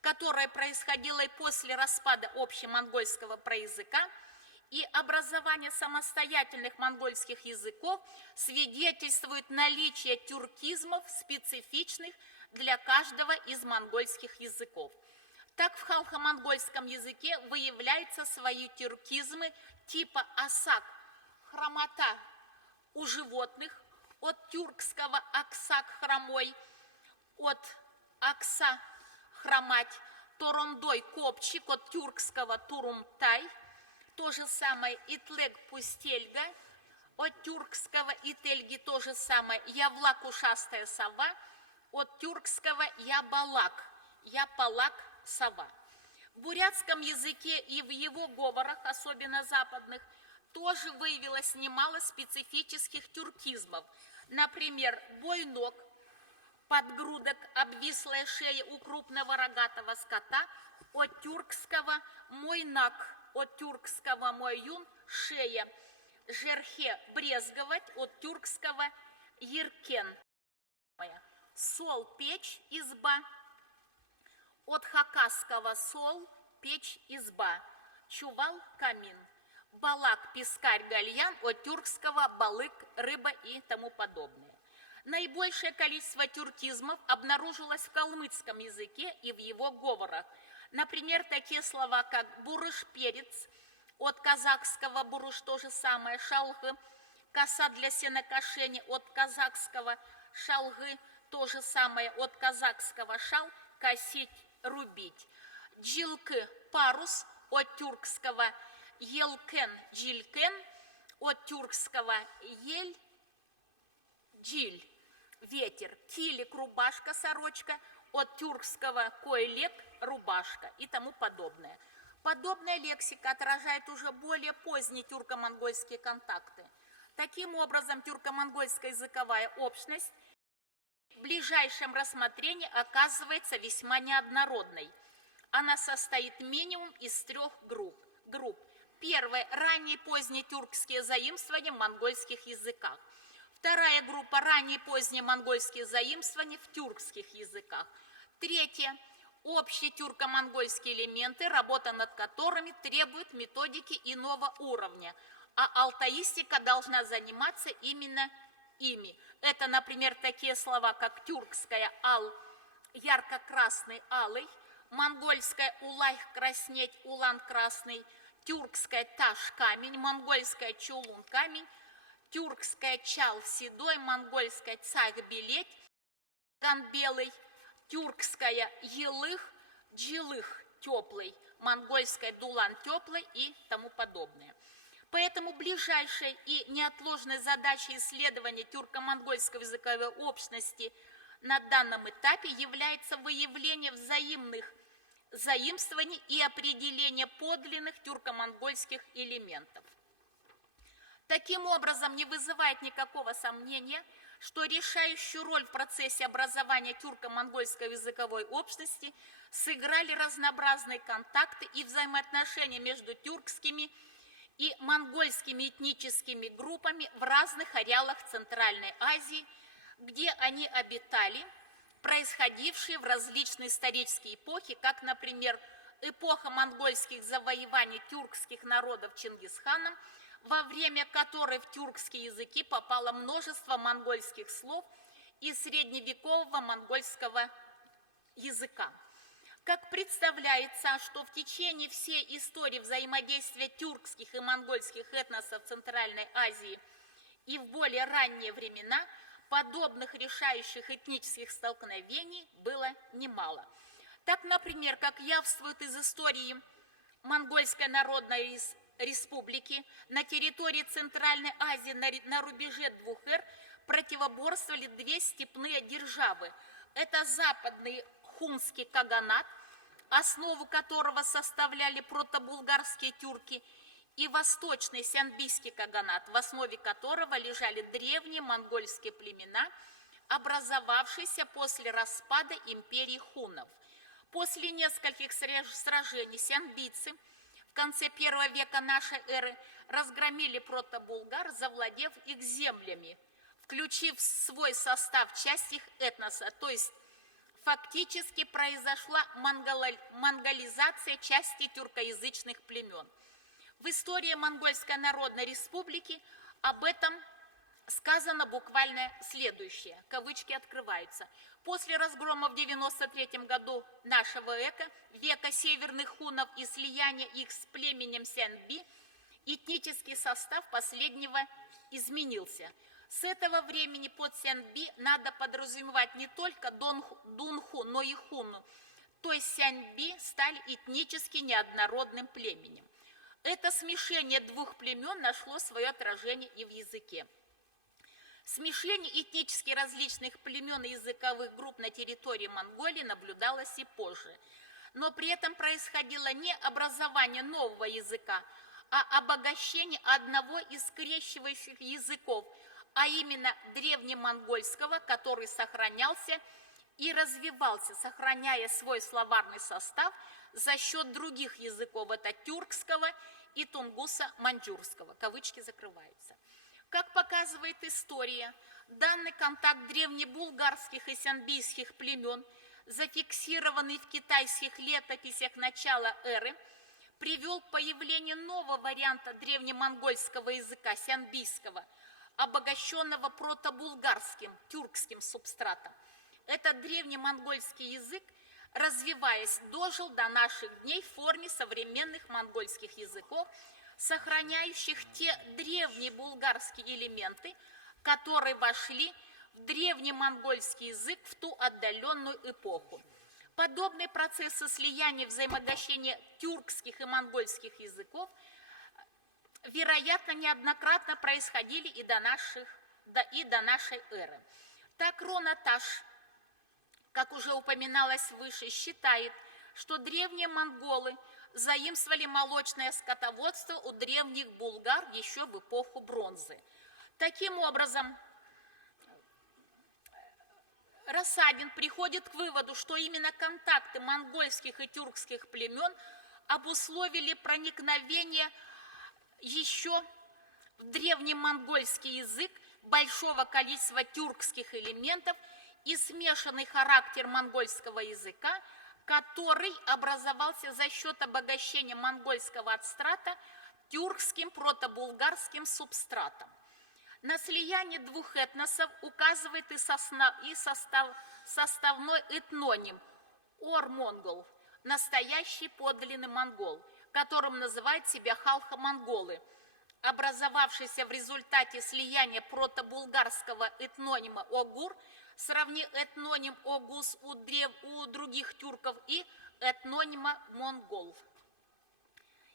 которое происходило и после распада общемонгольского проязыка, и образование самостоятельных монгольских языков свидетельствует наличие тюркизмов, специфичных для каждого из монгольских языков. Так в халхо-монгольском языке выявляются свои тюркизмы типа асак, хромота у животных, от тюркского аксак хромой, от акса хромать, торомдой копчик, от тюркского турумтай, то же самое итлег пустельга, от тюркского ительги то же самое явлак ушастая сова, от тюркского ябалак, япалак сова. В бурятском языке и в его говорах, особенно западных, тоже выявилось немало специфических тюркизмов. Например, бой ног, подгрудок, обвислая шея у крупного рогатого скота, от тюркского мойнак, от тюркского мойюн, шея, жерхе, брезговать, от тюркского еркен, сол, печь, изба, от хакасского сол, печь, изба, чувал, камин, балак, пескарь, гальян, от тюркского балык, рыба и тому подобное. Наибольшее количество тюркизмов обнаружилось в калмыцком языке и в его говорах. Например, такие слова, как бурыш, перец, от казахского буруш то же самое, шалгы, коса для сенокошения, от казахского шалгы то же самое, от казахского шал, косить, рубить. Джилкы, парус, от тюркского елкен, джилкен, от тюркского ель, джиль, ветер. Килик, рубашка, сорочка, от тюркского койлек, рубашка и тому подобное. Подобная лексика отражает уже более поздние тюрко-монгольские контакты. Таким образом, тюрко-монгольская языковая общность в ближайшем рассмотрении оказывается весьма неоднородной. Она состоит минимум из 3 групп. Первая – ранние поздние тюркские заимствования в монгольских языках. Вторая группа – ранние поздние монгольские заимствования в тюркских языках. Третья – общие тюрко-монгольские элементы, работа над которыми требует методики иного уровня, а алтаистика должна заниматься именно ими. Это, например, такие слова, как тюркская ал, ярко-красный, алый, монгольская улайх, краснеть, улан, красный, тюркская таш, камень, монгольская чулун, камень, тюркская чал, седой, монгольская цах, белеть, ган, белый, тюркская елых, джилых, теплый, монгольская дулан, теплый и тому подобное. Поэтому ближайшей и неотложной задачей исследования тюрко-монгольской языковой общности на данном этапе является выявление взаимных заимствований и определение подлинных тюрко-монгольских элементов. Таким образом, не вызывает никакого сомнения, что решающую роль в процессе образования тюрко-монгольской языковой общности сыграли разнообразные контакты и взаимоотношения между тюркскими и монгольскими этническими группами в разных ареалах Центральной Азии, где они обитали, происходившие в различные исторические эпохи, как, например, эпоха монгольских завоеваний тюркских народов Чингисханом, во время которой в тюркские языки попало множество монгольских слов из средневекового монгольского языка. Как представляется, что в течение всей истории взаимодействия тюркских и монгольских этносов Центральной Азии и в более ранние времена подобных решающих этнических столкновений было немало. Так, например, как явствует из истории Монгольской Народной Республики, на территории Центральной Азии на рубеже 2 эр противоборствовали 2 степные державы. Это западный хунский каганат, основу которого составляли протобулгарские тюрки, и восточный сянбийский каганат, в основе которого лежали древние монгольские племена, образовавшиеся после распада империи хуннов. После нескольких сражений сянбийцы в конце I века нашей эры разгромили протобулгар, завладев их землями, включив в свой состав часть их этноса, то есть фактически произошла монголизация части тюркоязычных племен. В истории Монгольской Народной Республики об этом сказано буквально следующее, кавычки открываются. После разгрома в 93 году нашего века северных хуннов и слияния их с племенем Сянби, этнический состав последнего изменился. С этого времени под Сянби надо подразумевать не только Дунху, но и Хуну, то есть Сянби стали этнически неоднородным племенем. Это смешение 2 племен нашло свое отражение и в языке. Смешение этнически различных племен и языковых групп на территории Монголии наблюдалось и позже. Но при этом происходило не образование нового языка, а обогащение одного из скрещивающих языков, а именно древнемонгольского, который сохранялся и развивался, сохраняя свой словарный состав за счет других языков, это тюркского и тунгуса-маньчжурского, кавычки закрываются. Как показывает история, данный контакт древнебулгарских и сянбийских племен, зафиксированный в китайских летописях начала эры, привел к появлению нового варианта древнемонгольского языка, сянбийского, обогащенного протобулгарским, тюркским субстратом. Этот древнемонгольский язык, развиваясь, дожил до наших дней в форме современных монгольских языков, сохраняющих те древние булгарские элементы, которые вошли в древнемонгольский язык в ту отдаленную эпоху. Подобные процессы слияния, взаимогощения тюркских и монгольских языков, вероятно, неоднократно происходили и до нашей эры. Так Ронаташ, как уже упоминалось выше, считает, что древние монголы заимствовали молочное скотоводство у древних булгар еще в эпоху бронзы. Таким образом, Рассадин приходит к выводу, что именно контакты монгольских и тюркских племен обусловили проникновение еще в древнемонгольский язык большого количества тюркских элементов и смешанный характер монгольского языка, который образовался за счет обогащения монгольского адстрата тюркским протобулгарским субстратом. На слияние двух этносов указывает и составной этноним Ор-монгол, настоящий подлинный монгол, которым называют себя халха-монголы, образовавшийся в результате слияния протобулгарского этнонима Огур, сравни этноним Огус у других тюрков и этнонима монгол.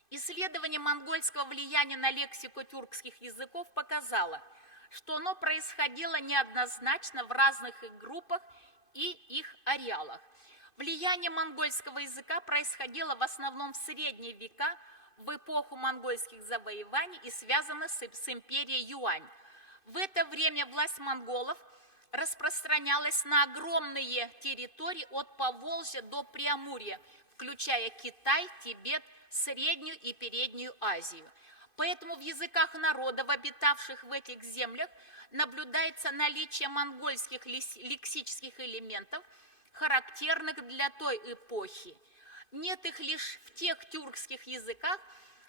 Исследование монгольского влияния на лексику тюркских языков показало, что оно происходило неоднозначно в разных их группах и их ареалах. Влияние монгольского языка происходило в основном в средние века, в эпоху монгольских завоеваний и связано с империей Юань. В это время власть монголов распространялась на огромные территории от Поволжья до Преамурья, включая Китай, Тибет, Среднюю и Переднюю Азию. Поэтому в языках народов, обитавших в этих землях, наблюдается наличие монгольских лексических элементов, характерных для той эпохи. Нет их лишь в тех тюркских языках,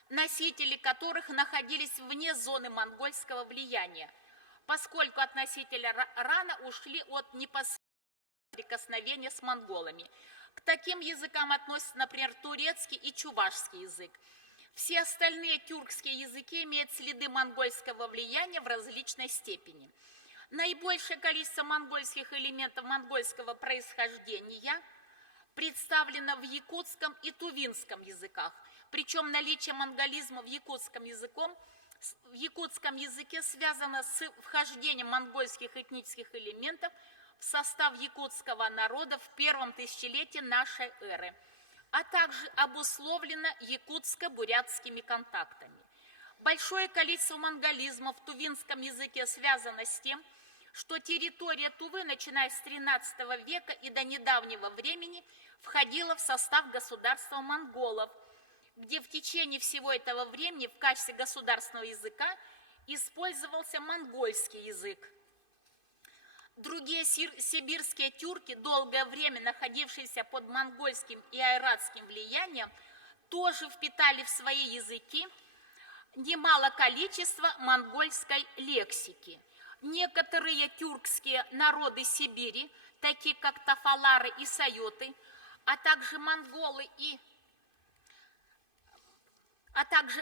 носители которых находились вне зоны монгольского влияния, поскольку от носителя рано ушли от непосредственного соприкосновения с монголами. К таким языкам относятся, например, турецкий и чувашский язык. Все остальные тюркские языки имеют следы монгольского влияния в различной степени. Наибольшее количество монгольских элементов монгольского происхождения представлено в якутском и тувинском языках. Причем наличие монголизма в якутском языке связано с вхождением монгольских этнических элементов в состав якутского народа в первом тысячелетии нашей эры, а также обусловлено якутско-бурятскими контактами. Большое количество монголизма в тувинском языке связано с тем, что территория Тувы, начиная с XIII века и до недавнего времени, входила в состав государства монголов, где в течение всего этого времени в качестве государственного языка использовался монгольский язык. Другие сибирские тюрки, долгое время находившиеся под монгольским и айратским влиянием, тоже впитали в свои языки немало количества монгольской лексики. Некоторые тюркские народы Сибири, такие как тафалары и сайоты, а также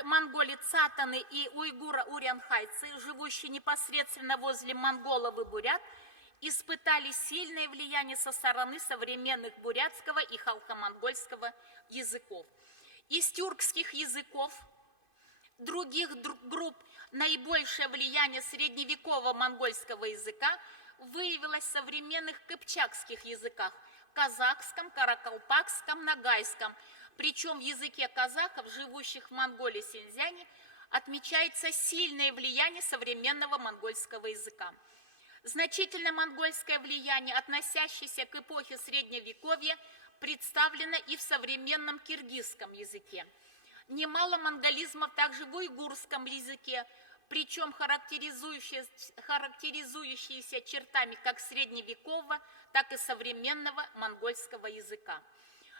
монголи-цатаны и уйгуро-урянхайцы, живущие непосредственно возле монголов и бурят, испытали сильное влияние со стороны современных бурятского и халко-монгольского языков. Из тюркских языков других групп наибольшее влияние средневекового монгольского языка выявилось в современных кыпчакских языках, казахском, каракалпакском, нагайском. Причем в языке казахов, живущих в Монголии и Синьцзяне, отмечается сильное влияние современного монгольского языка. Значительное монгольское влияние, относящееся к эпохе Средневековья, представлено и в современном киргизском языке. Немало монголизмов также в уйгурском языке, причем характеризующиеся чертами как средневекового, так и современного монгольского языка.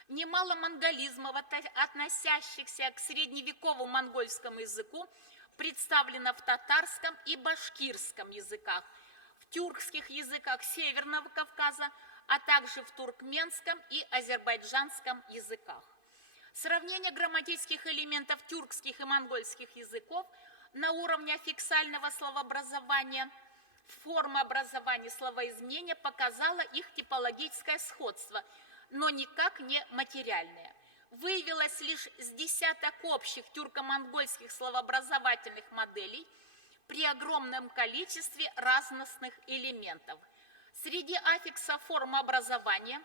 Немало монголизмов, относящихся к средневековому монгольскому языку, представлено в татарском и башкирском языках, в тюркских языках Северного Кавказа, а также в туркменском и азербайджанском языках. Сравнение грамматических элементов тюркских и монгольских языков на уровне аффиксального словообразования, формообразования словоизменения показало их типологическое сходство, но никак не материальное. Выявилось лишь с десяток общих тюрко-монгольских словообразовательных моделей при огромном количестве разностных элементов. Среди аффиксов формообразования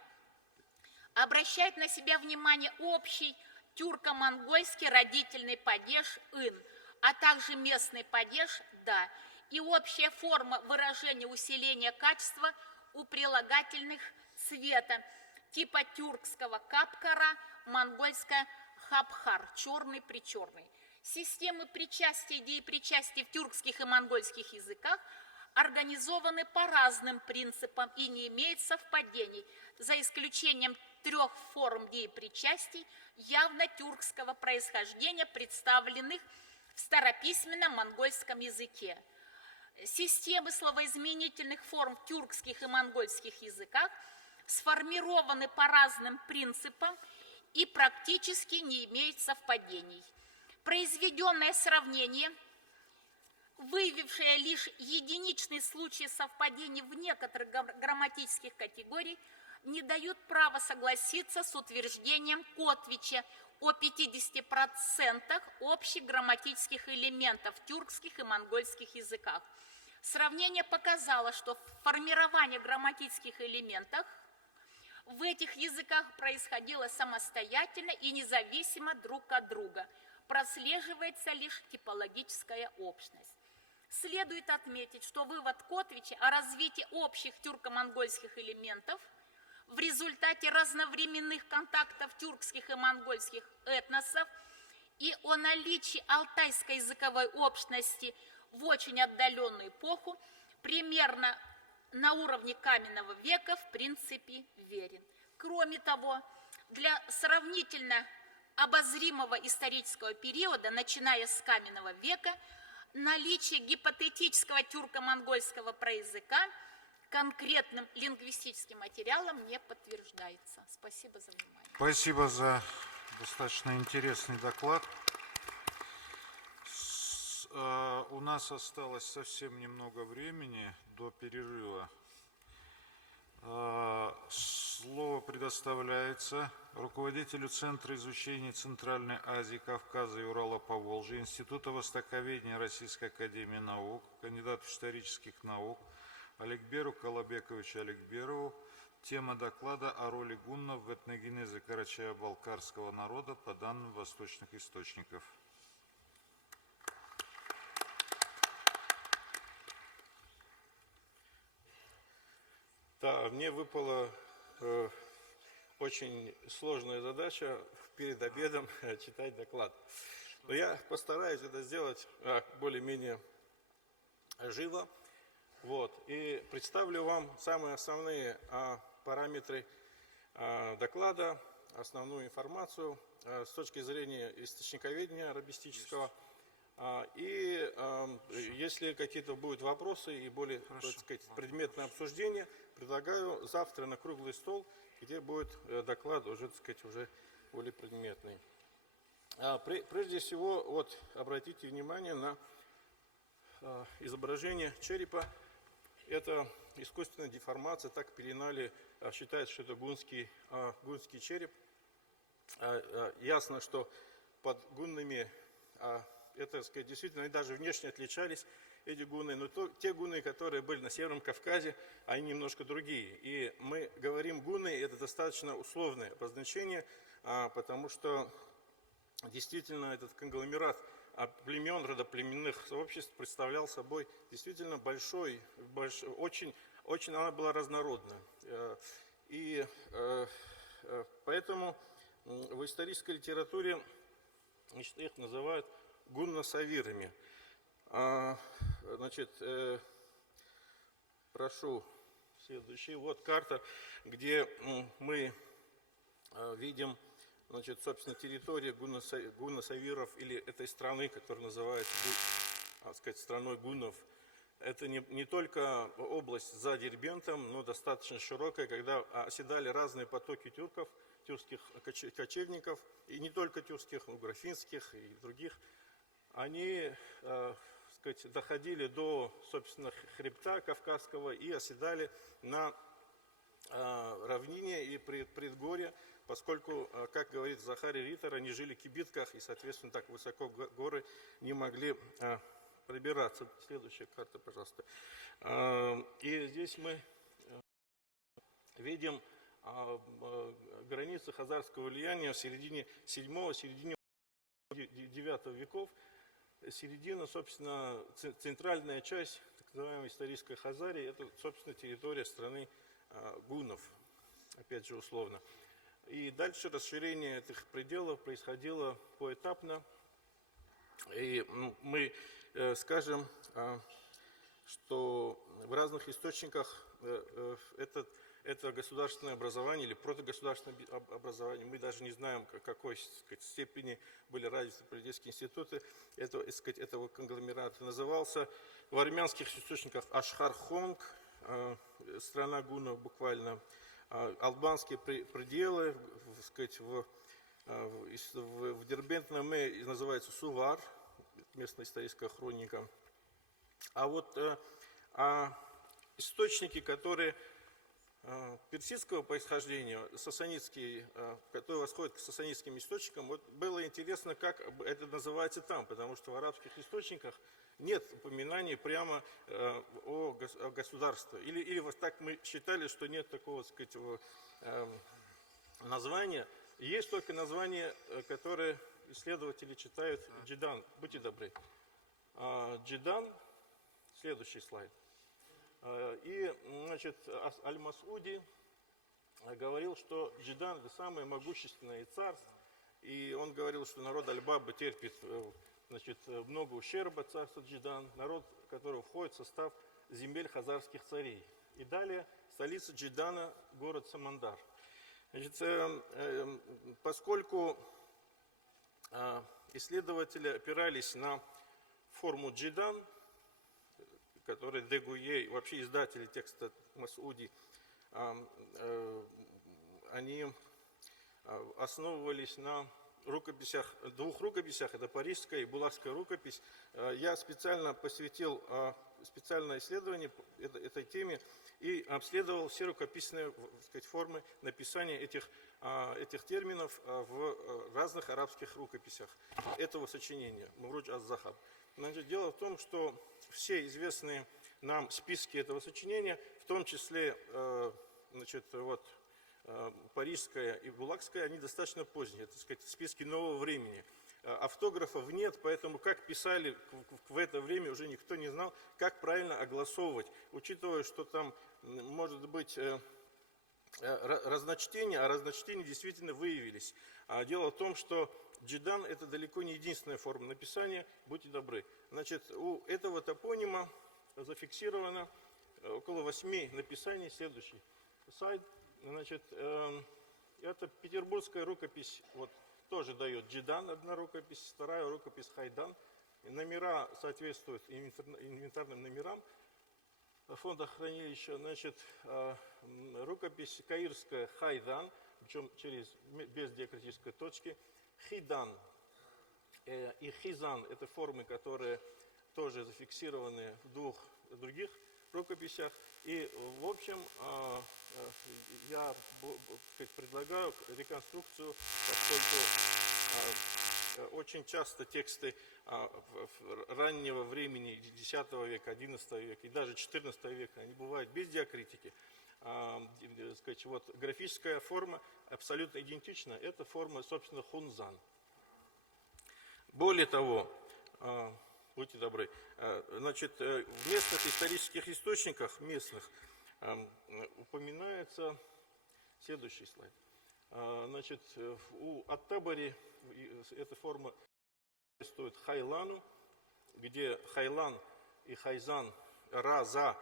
обращает на себя внимание общий тюрко-монгольский родительный падеж «ын», а также местный падеж «да» и общая форма выражения усиления качества у прилагательных цвета типа тюркского капкара, монгольское хабхар, черный-причерный. Системы причастия, идеи причастия в тюркских и монгольских языках организованы по разным принципам и не имеют совпадений, за исключением 3 форм деепричастий явно тюркского происхождения, представленных в старописьменном монгольском языке. Системы словоизменительных форм в тюркских и монгольских языках сформированы по разным принципам и практически не имеют совпадений. Произведенное сравнение, выявившее лишь единичные случаи совпадений в некоторых грамматических категориях, не дают права согласиться с утверждением Котвича о 50% общих грамматических элементов в тюркских и монгольских языках. Сравнение показало, что формирование грамматических элементов в этих языках происходило самостоятельно и независимо друг от друга. Прослеживается лишь типологическая общность. Следует отметить, что вывод Котвича о развитии общих тюрко-монгольских элементов в результате разновременных контактов тюркских и монгольских этносов и о наличии алтайской языковой общности в очень отдаленную эпоху примерно на уровне каменного века в принципе верен. Кроме того, для сравнительно обозримого исторического периода, начиная с каменного века, наличие гипотетического тюрко-монгольского проязыка конкретным лингвистическим материалом не подтверждается. Спасибо за внимание. Спасибо за достаточно интересный доклад. У нас осталось совсем немного времени до перерыва. Слово предоставляется руководителю Центра изучения Центральной Азии, Кавказа и Урала-Поволжья, Института Востоковедения Российской Академии Наук, кандидату исторических наук Аликберу Колобековичу Аликберову. Тема доклада о роли гуннов в этногенезе карачаево-балкарского народа по данным восточных источников. Да, мне выпала очень сложная задача перед обедом читать доклад. Но я постараюсь это сделать более-менее живо. Вот, и представлю вам самые основные параметры доклада, основную информацию с точки зрения источниковедения арабистического. И если какие-то будут вопросы и более, так сказать, предметное обсуждение, предлагаю завтра на круглый стол, где будет доклад уже, так сказать, уже более предметный. Прежде всего, вот, обратите внимание на изображение черепа. Это искусственная деформация, так пеленали, считается, что это гунский череп. Ясно, что под гуннами это, так сказать, действительно, они даже внешне отличались. эти гунны, но те гунны, которые были на Северном Кавказе, они немножко другие. И мы говорим гунны, это достаточно условное обозначение, потому что действительно этот конгломерат племен, родоплеменных сообществ представлял собой действительно большой, очень она была разнородна. И поэтому в исторической литературе их называют гунносавирами. Значит, прошу следующий. Вот карта, где мы видим, значит, собственно, территорию гунносавиров или этой страны, которая называется, так сказать, страной гуннов. Это не только область за Дербентом, но достаточно широкая, когда оседали разные потоки тюрков, тюркских кочевников, и не только тюркских, но графинских и других. Они, так сказать, доходили до, собственно, хребта Кавказского и оседали на равнине и предгорье, поскольку, как говорит Захарий Риттер, они жили в кибитках и, соответственно, так высоко в горы не могли пробираться. Следующая карта, пожалуйста. И здесь мы видим границы хазарского влияния в середине 7-го, середине 9 веков. Середина, собственно, центральная часть, так называемой исторической Хазарии, это, собственно, территория страны гуннов, опять же, условно. И дальше расширение этих пределов происходило поэтапно. И мы скажем, что в разных источниках это государственное образование или протогосударственное образование, мы даже не знаем, в какой, так сказать, степени были развиты политические институты этого конгломерата. Назывался в армянских источниках Ашхар-Хонг, страна гуннов буквально, албанские пределы, так сказать, в Дербент-Наме называется Сувар, местная историческая хроника. А вот источники, которые персидского происхождения, сасанидские, которые восходят к сасанидским источникам, вот было интересно, как это называется там, потому что в арабских источниках нет упоминаний прямо о государстве. Или вот так мы считали, что нет такого, так сказать, названия. Есть только название, которое исследователи читают Джидан. Будьте добры. Джидан, следующий слайд. И, значит, Аль-Масуди говорил, что Джидан – это самое могущественное царство. И он говорил, что народ Аль-Баба терпит, значит, много ущерба царства Джидан, народ, который входит в состав земель хазарских царей. И далее столица Джидана – город Самандар. Значит, поскольку исследователи опирались на форму Джидан, который Дегуей, вообще издатели текста Масуди, они основывались на рукописях, двух рукописях, это парижская и булгарская рукопись. Я специально посвятил специальное исследование этой теме и обследовал все рукописные, так сказать, формы написания этих терминов в разных арабских рукописях этого сочинения «Мурудж аз-Захаб». Значит, дело в том, что все известные нам списки этого сочинения, в том числе, значит, вот, парижская и булгарская, они достаточно поздние, это, так сказать, списки нового времени. Автографов нет, поэтому как писали в это время, уже никто не знал, как правильно огласовывать, учитывая, что там может быть разночтения, а разночтения действительно выявились. Дело в том, что Джидан – это далеко не единственная форма написания, будьте добры. Значит, у этого топонима зафиксировано около 8 написаний. Следующий сайт. Значит, это петербургская рукопись, вот, тоже дает Джидан, одна рукопись, вторая рукопись Хайдан. Номера соответствуют инвентарным номерам фонда хранилища. Значит, рукопись каирская Хайдан, причем без диакритической точки. Хидан и Хизан – это формы, которые тоже зафиксированы в двух других рукописях. И, в общем, я предлагаю реконструкцию, поскольку очень часто тексты раннего времени, X века, XI века и даже XIV века, они бывают без диакритики. Сказать, вот, графическая форма абсолютно идентична, это форма, собственно, хунзан. Более того, будьте добры, значит, в местных исторических источниках, упоминается, следующий слайд, значит, у Ат-Табари эта форма стоит хайлану, где хайлан и хайзан, раза,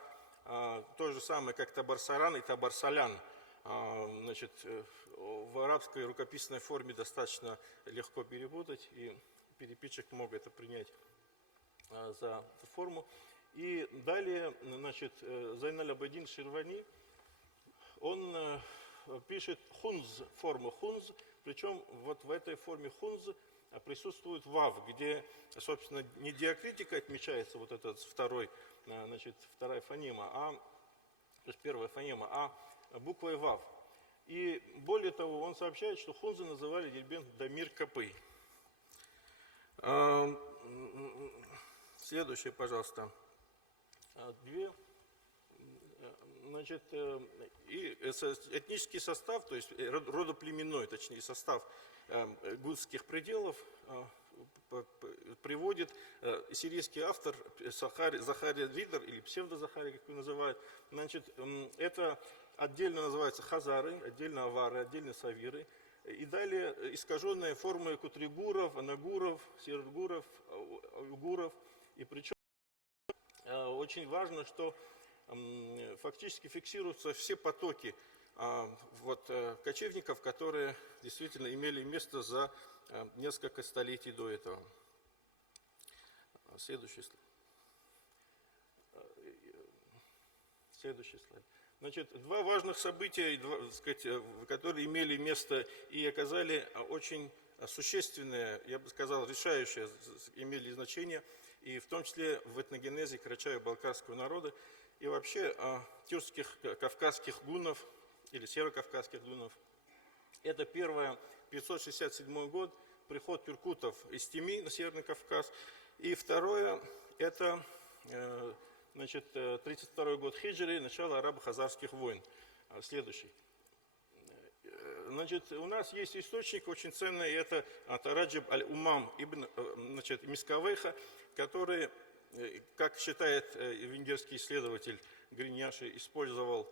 то же самое, как табарсаран и табарсалян. Значит, в арабской рукописной форме достаточно легко перепутать, и переписчик мог это принять за форму. И далее, значит, Зайналь-Абедин Ширвани, он пишет хунз, форму хунз, причем вот в этой форме хунз присутствует вав, где, собственно, не диакритика отмечается, вот этот вторая фонема, то есть первая фонема, а буквой вав. И более того, он сообщает, что хунзы называли Дербент Дамир Капы. Следующее, пожалуйста. Значит, и этнический состав, то есть родоплеменной, точнее, состав гутских пределов приводит сирийский автор Захария Ридер, или псевдозахарий, как его называют. Значит, это отдельно называется хазары, отдельно авары, отдельно савиры. И далее искаженные формы кутригуров, анагуров, сиргуров, угуров. И причем очень важно, что фактически фиксируются все потоки кочевников, которые действительно имели место за несколько столетий до этого. Следующий слайд. Следующий слайд. Значит, два важных события, которые имели место и оказали очень существенное, я бы сказал, решающее, имели значение, и в том числе в этногенезе карачаево-балкарского народа, и вообще тюркских кавказских гуннов, или северокавказских гуннов. Это первое, 567 год, приход тюркутов из Теми на Северный Кавказ. И второе, это, значит, 32 год хиджры, начало арабо-хазарских войн. Следующий. Значит, у нас есть источник очень ценный, это Тараджиб аль-Умам ибн, значит, Мискавейха, который, как считает венгерский исследователь Гриньяши, использовал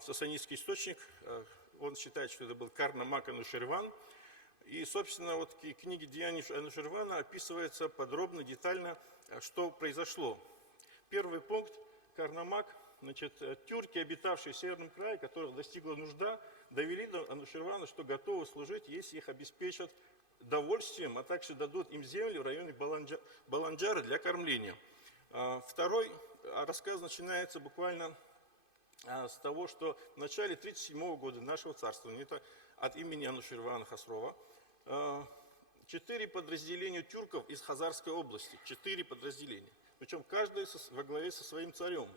сасанидский источник. Он считает, что это был Карнамак Анушерван. И, собственно, вот в книге «Деяний Анушервана» описывается подробно, детально, что произошло. Первый пункт. Карнамак, значит, тюрки, обитавшие в Северном крае, которых достигла нужда, довели до Анушервана, что готовы служить, если их обеспечат довольствием, а также дадут им землю в районе Баланджара для кормления. Второй рассказ начинается буквально с того, что в начале 1937 года нашего царствования, это от имени Анушервана Хасрова, 4 подразделения тюрков из Хазарской области, 4 подразделения, причем каждый во главе со своим царем,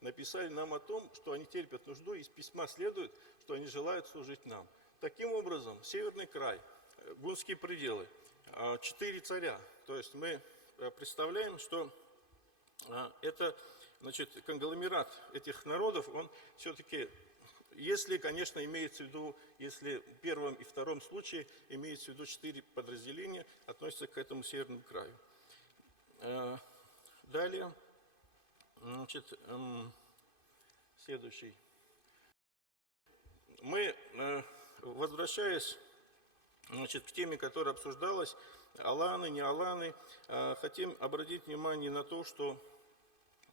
написали нам о том, что они терпят нужду, и из письма следует, что они желают служить нам. Таким образом, Северный край, гунские пределы, 4 царя, то есть мы представляем, что это, значит, конгломерат этих народов, он все-таки, если, конечно, имеется в виду, если в первом и втором случае имеется в виду 4 подразделения, относятся к этому Северному краю. Далее, значит, следующий. Мы, возвращаясь, значит, к теме, которая обсуждалась, аланы, не аланы, хотим обратить внимание на то, что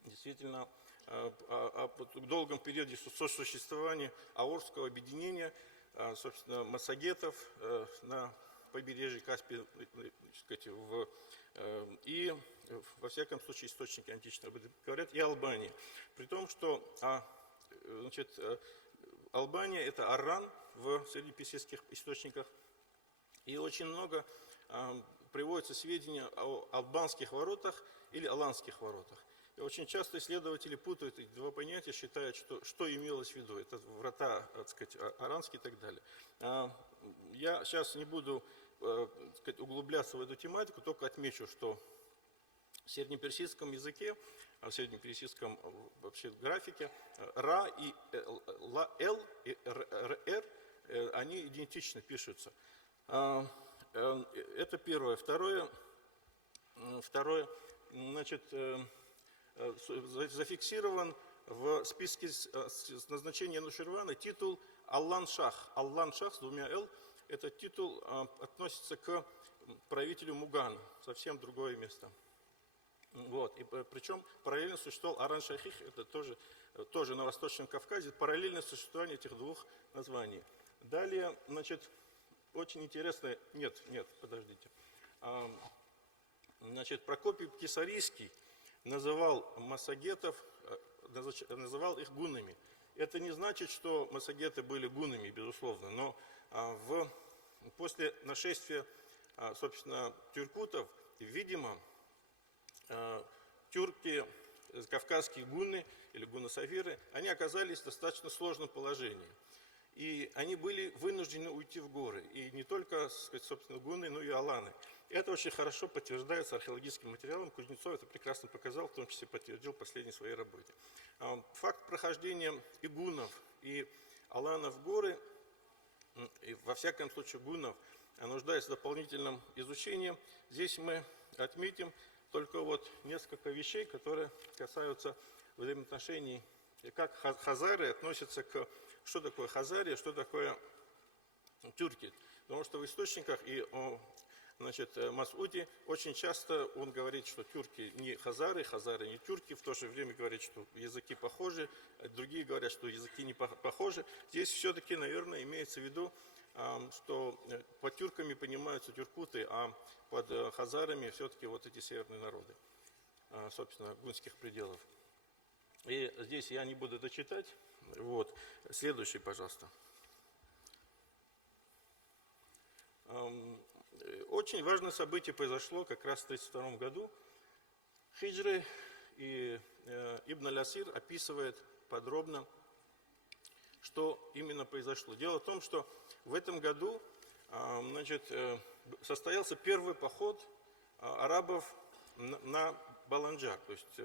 действительно о долгом периоде сосуществования Аорского объединения, собственно, массагетов на побережье Каспия, и, во всяком случае, источники античные об этом говорят, и Албания. При том, что, значит, Албания – это Арран в среднеписецких источниках, и очень много приводится сведения о албанских воротах или аланских воротах. И очень часто исследователи путают эти два понятия, считают, что имелось в виду. Это врата, так сказать, аранские и так далее. Я сейчас не буду сказать, углубляться в эту тематику, только отмечу, что в среднеперсидском языке, в среднеперсидском вообще графике ра и л и р, они идентично пишутся. Это первое. Второе, значит, зафиксирован в списке назначения Нуширвана титул Аллан-Шах. Аллан-Шах с двумя «л». Этот титул относится к правителю Мугана, совсем другое место. Вот. И причем параллельно существовал Аран-Шахих, это тоже на Восточном Кавказе, параллельное существование этих двух названий. Далее, значит, очень интересно, подождите. Значит, Прокопий Кесарийский называл массагетов, называл их гуннами. Это не значит, что массагеты были гуннами, безусловно, но после нашествия, собственно, тюркутов, видимо, тюрки, кавказские гунны или гунносафиры, они оказались в достаточно сложном положении. И они были вынуждены уйти в горы. И не только, собственно, гунны, но и аланы. Это очень хорошо подтверждается археологическим материалом. Кузнецов это прекрасно показал, в том числе подтвердил в последней своей работе. Факт прохождения и гуннов, и аланов в горы, и во всяком случае гуннов, нуждается в дополнительном изучении. Здесь мы отметим только вот несколько вещей, которые касаются взаимоотношений, и как хазары относятся к... Что такое Хазария, что такое тюрки. Потому что в источниках и значит, Масуди очень часто он говорит, что тюрки не хазары, хазары не тюрки, в то же время говорит, что языки похожи, другие говорят, что языки не похожи. Здесь все-таки, наверное, имеется в виду, что под тюрками понимаются тюркуты, а под хазарами все-таки вот эти северные народы, собственно, гунских пределов. И здесь я не буду дочитать. Вот. Следующий, пожалуйста. Очень важное событие произошло как раз в 1932 году. Хиджры и Ибн аль-Асир описывает подробно, что именно произошло. Дело в том, что в этом году, значит, состоялся первый поход арабов на Баланджар. То есть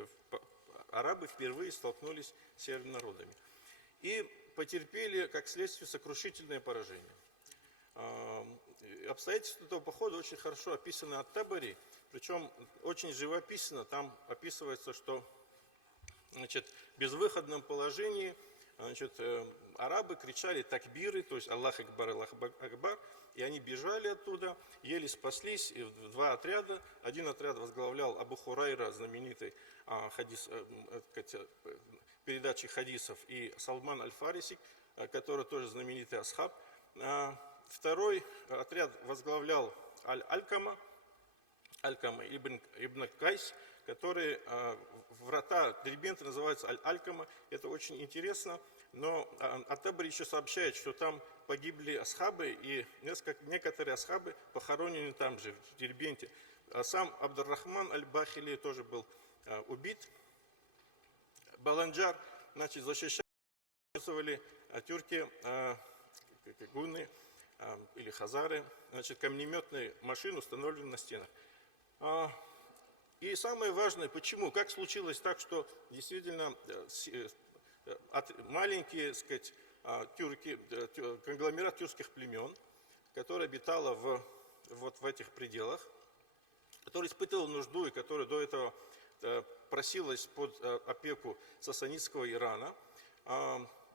арабы впервые столкнулись с северными народами. И потерпели, как следствие, сокрушительное поражение. Обстоятельства этого похода очень хорошо описаны от Табари, причем очень живописно. Там описывается, что, значит, в безвыходном положении, значит, арабы кричали такбиры, то есть Аллах Акбар, Аллах Акбар, и они бежали оттуда, еле спаслись в два отряда. Один отряд возглавлял Абу Хурайра, знаменитый передачи хадисов, и Салман аль-Фариси, который тоже знаменитый асхаб. Второй отряд возглавлял Аль-Алькама ибн Кайс, который врата Дербента называются Аль-Алькама. Это очень интересно, но Ат-Табари еще сообщает, что там погибли асхабы, и некоторые асхабы похоронены там же, в Дербенте. Сам Абдуррахман аль-Бахили тоже был убит. Баланджар, значит, защищали тюрки, гунны или хазары, значит, камнеметные машины установлены на стенах. И самое важное, почему, как случилось так, что действительно маленькие, так сказать, тюрки, конгломерат тюркских племен, который обитало вот в этих пределах, который испытывал нужду и который до этого просилась под опеку сасанидского Ирана,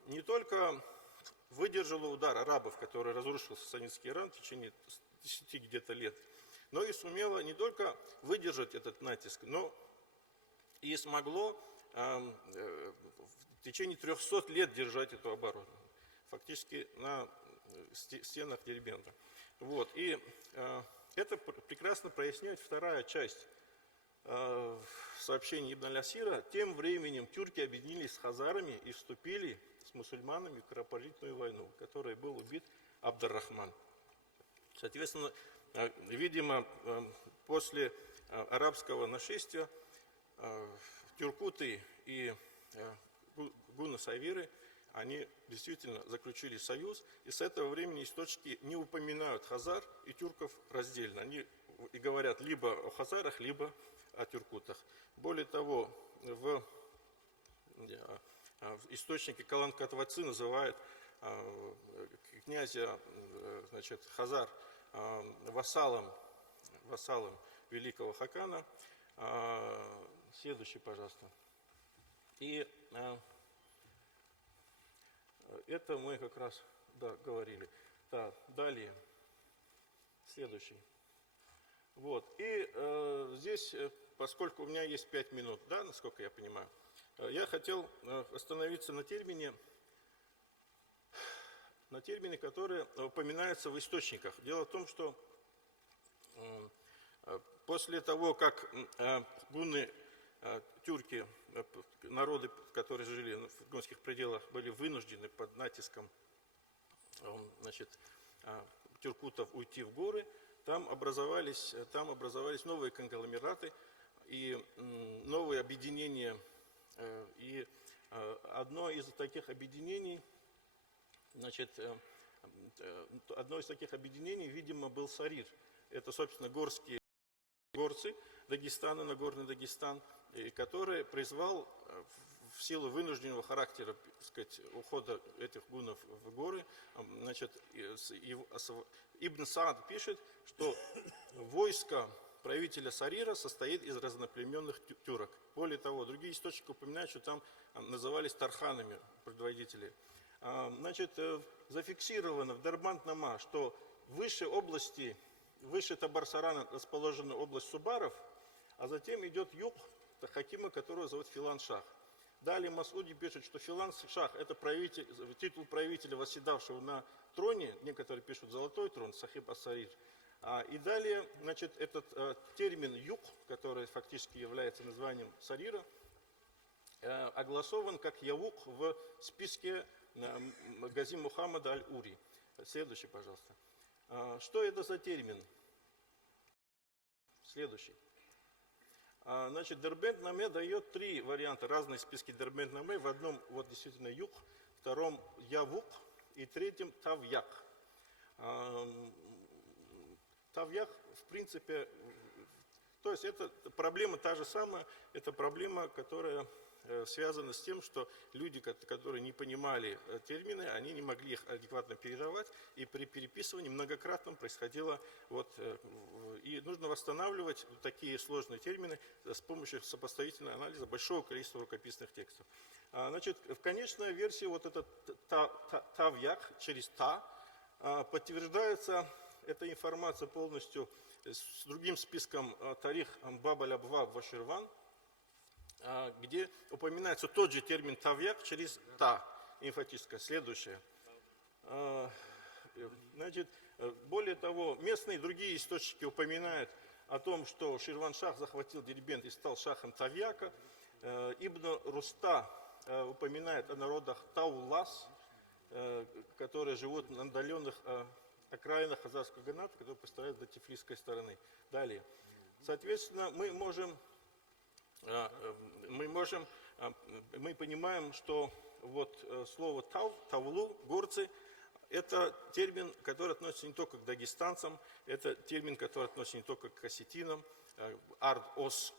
не только выдержала удар арабов, который разрушил сасанидский Иран в течение 10 где-то лет, но и сумела не только выдержать этот натиск, но и смогло в течение 300 лет держать эту оборону, фактически на стенах Дербента. Вот. И это прекрасно проясняет вторая часть сообщения Ибн аль-Асира. Тем временем тюрки объединились с хазарами и вступили с мусульманами в кровопролитную войну, в которой был убит Абдуррахман. Соответственно, видимо, после арабского нашествия тюркуты и гунносавиры, они действительно заключили союз, и с этого времени источники не упоминают хазар и тюрков раздельно. Они и говорят либо о хазарах, либо о тюркутах. Более того, в источнике Калан-Катвацы называют князя, значит, Хазар вассалом великого Хакана. Следующий, пожалуйста. И это мы как раз говорили. Да, далее. Следующий. Вот. И здесь, поскольку у меня есть 5 минут, да, насколько я понимаю, я хотел остановиться на термине, который упоминается в источниках. Дело в том, что после того, как гунны, тюрки, народы, которые жили в гунских пределах, были вынуждены под натиском, значит, тюркутов уйти в горы, там образовались новые конгломераты и новые объединения. И одно из таких объединений, видимо, был Сарир. Это, собственно, горцы Дагестана, Нагорный Дагестан, который призвал в силу вынужденного характера, так сказать, ухода этих гуннов в горы, значит, Ибн Саад пишет, что войско правителя Сарира состоит из разноплеменных тюрок. Более того, другие источники упоминают, что там назывались тарханами предводители. Значит, зафиксировано в Дарбанд-Нама, что выше Табар-Сарана расположена область Субаров, а затем идет юг Хакима, которого зовут Филан-Шах. Далее Масуди пишет, что Филан-Шах – это титул правителя, восседавшего на троне, некоторые пишут золотой трон, Сахиб ас-Сарир. И далее, значит, этот термин «юг», который фактически является названием Сарира, огласован как «явук» в списке Гази Мухаммада аль-Ури. Следующий, пожалуйста. Что это за термин? Следующий. Значит, Дербент-Наме дает 3 варианта, разные списки Дербент-Наме. В одном вот действительно юг, в втором явук и третьем тавьяк. Тавьяк, в принципе, то есть это проблема та же самая, это проблема, которая связана с тем, что люди, которые не понимали термины, они не могли их адекватно передавать, и при переписывании многократно происходило, и нужно восстанавливать такие сложные термины с помощью сопоставительного анализа большого количества рукописных текстов. Значит, в конечной версии вот этот тавьяк через та подтверждается эта информация полностью с другим списком Тарих Баб-аль-Абваб Ваширван, где упоминается тот же термин тавьяк через та, эмфатическое. Следующее. Значит, более того, местные другие источники упоминают о том, что Ширван-Шах захватил Дербент и стал шахом Тавьяка. Ибн Руста упоминает о народах Таулас, которые живут на отдаленных окраинах Хазарского ганата, которые поставляют до Тифлисской стороны. Далее. Соответственно, мы понимаем, что вот слово тавлу, горцы, это термин, который относится не только к дагестанцам, это термин, который относится не только к осетинам, ард-ос,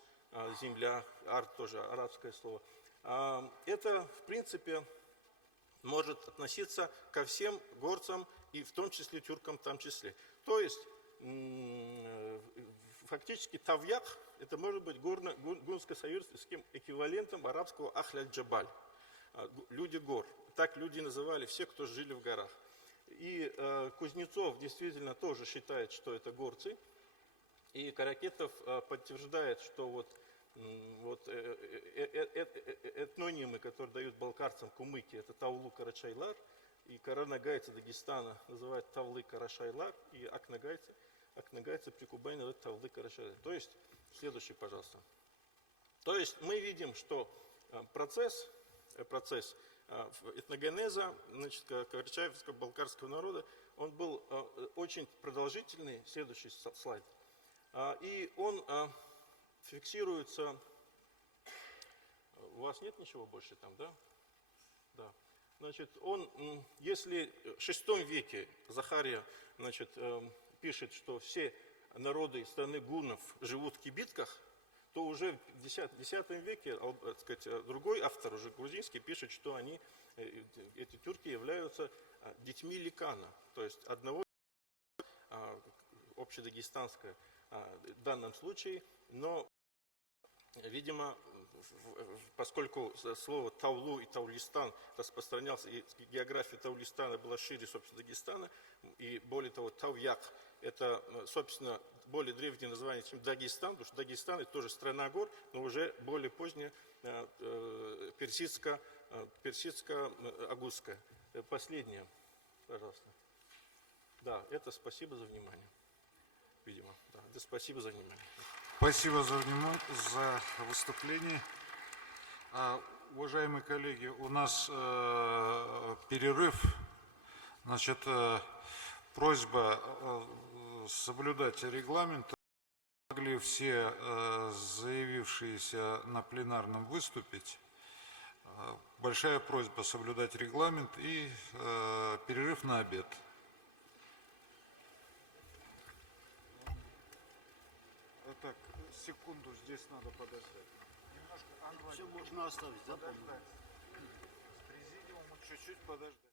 земля, ард тоже арабское слово. Это, в принципе, может относиться ко всем горцам и в том числе тюркам в том числе. То есть, фактически тавьяк это может быть гунско-союзским эквивалентом арабского ахляль-джабаль, люди гор. Так люди называли всех, кто жили в горах. И Кузнецов действительно тоже считает, что это горцы. И Каракетов подтверждает, что этнонимы, которые дают балкарцам кумыки, это Тавлу Карачайлар, и каранагайцы Дагестана называют Тавлы Карашайлар, и акнагайцы Прикубайна называют Тавлы Карашайлар. То есть, следующий, пожалуйста. То есть мы видим, что процесс этногенеза, значит, карачаевско-балкарского народа, он был очень продолжительный. Следующий слайд. И он фиксируется. У вас нет ничего больше там, да? Да. Значит, он, если в VI веке Захария, значит, пишет, что все народы страны гуннов живут в кибитках, то уже в X веке, так сказать, другой автор, уже грузинский, пишет, что они, эти тюрки, являются детьми Ликана, то есть одного общедагестанское в данном случае, но, видимо, поскольку слово Таулу и Таулистан распространялся, и география Таулистана была шире, собственно, Дагестана, и более того, Тавьяк – это, собственно, более древнее название, чем Дагестан, потому что Дагестан – это тоже страна гор, но уже более поздняя персидско-агузская. Последнее, пожалуйста. Да, это спасибо за внимание. Видимо, да, это спасибо за внимание. Спасибо за внимание, за выступление. Уважаемые коллеги, у нас перерыв. Значит, просьба соблюдать регламент. Могли все заявившиеся на пленарном выступить. Большая просьба соблюдать регламент и перерыв на обед. Так, секунду, здесь надо подождать. Немножко, Все можно оставить, запомнить. подождать. С президиумом чуть-чуть подождать.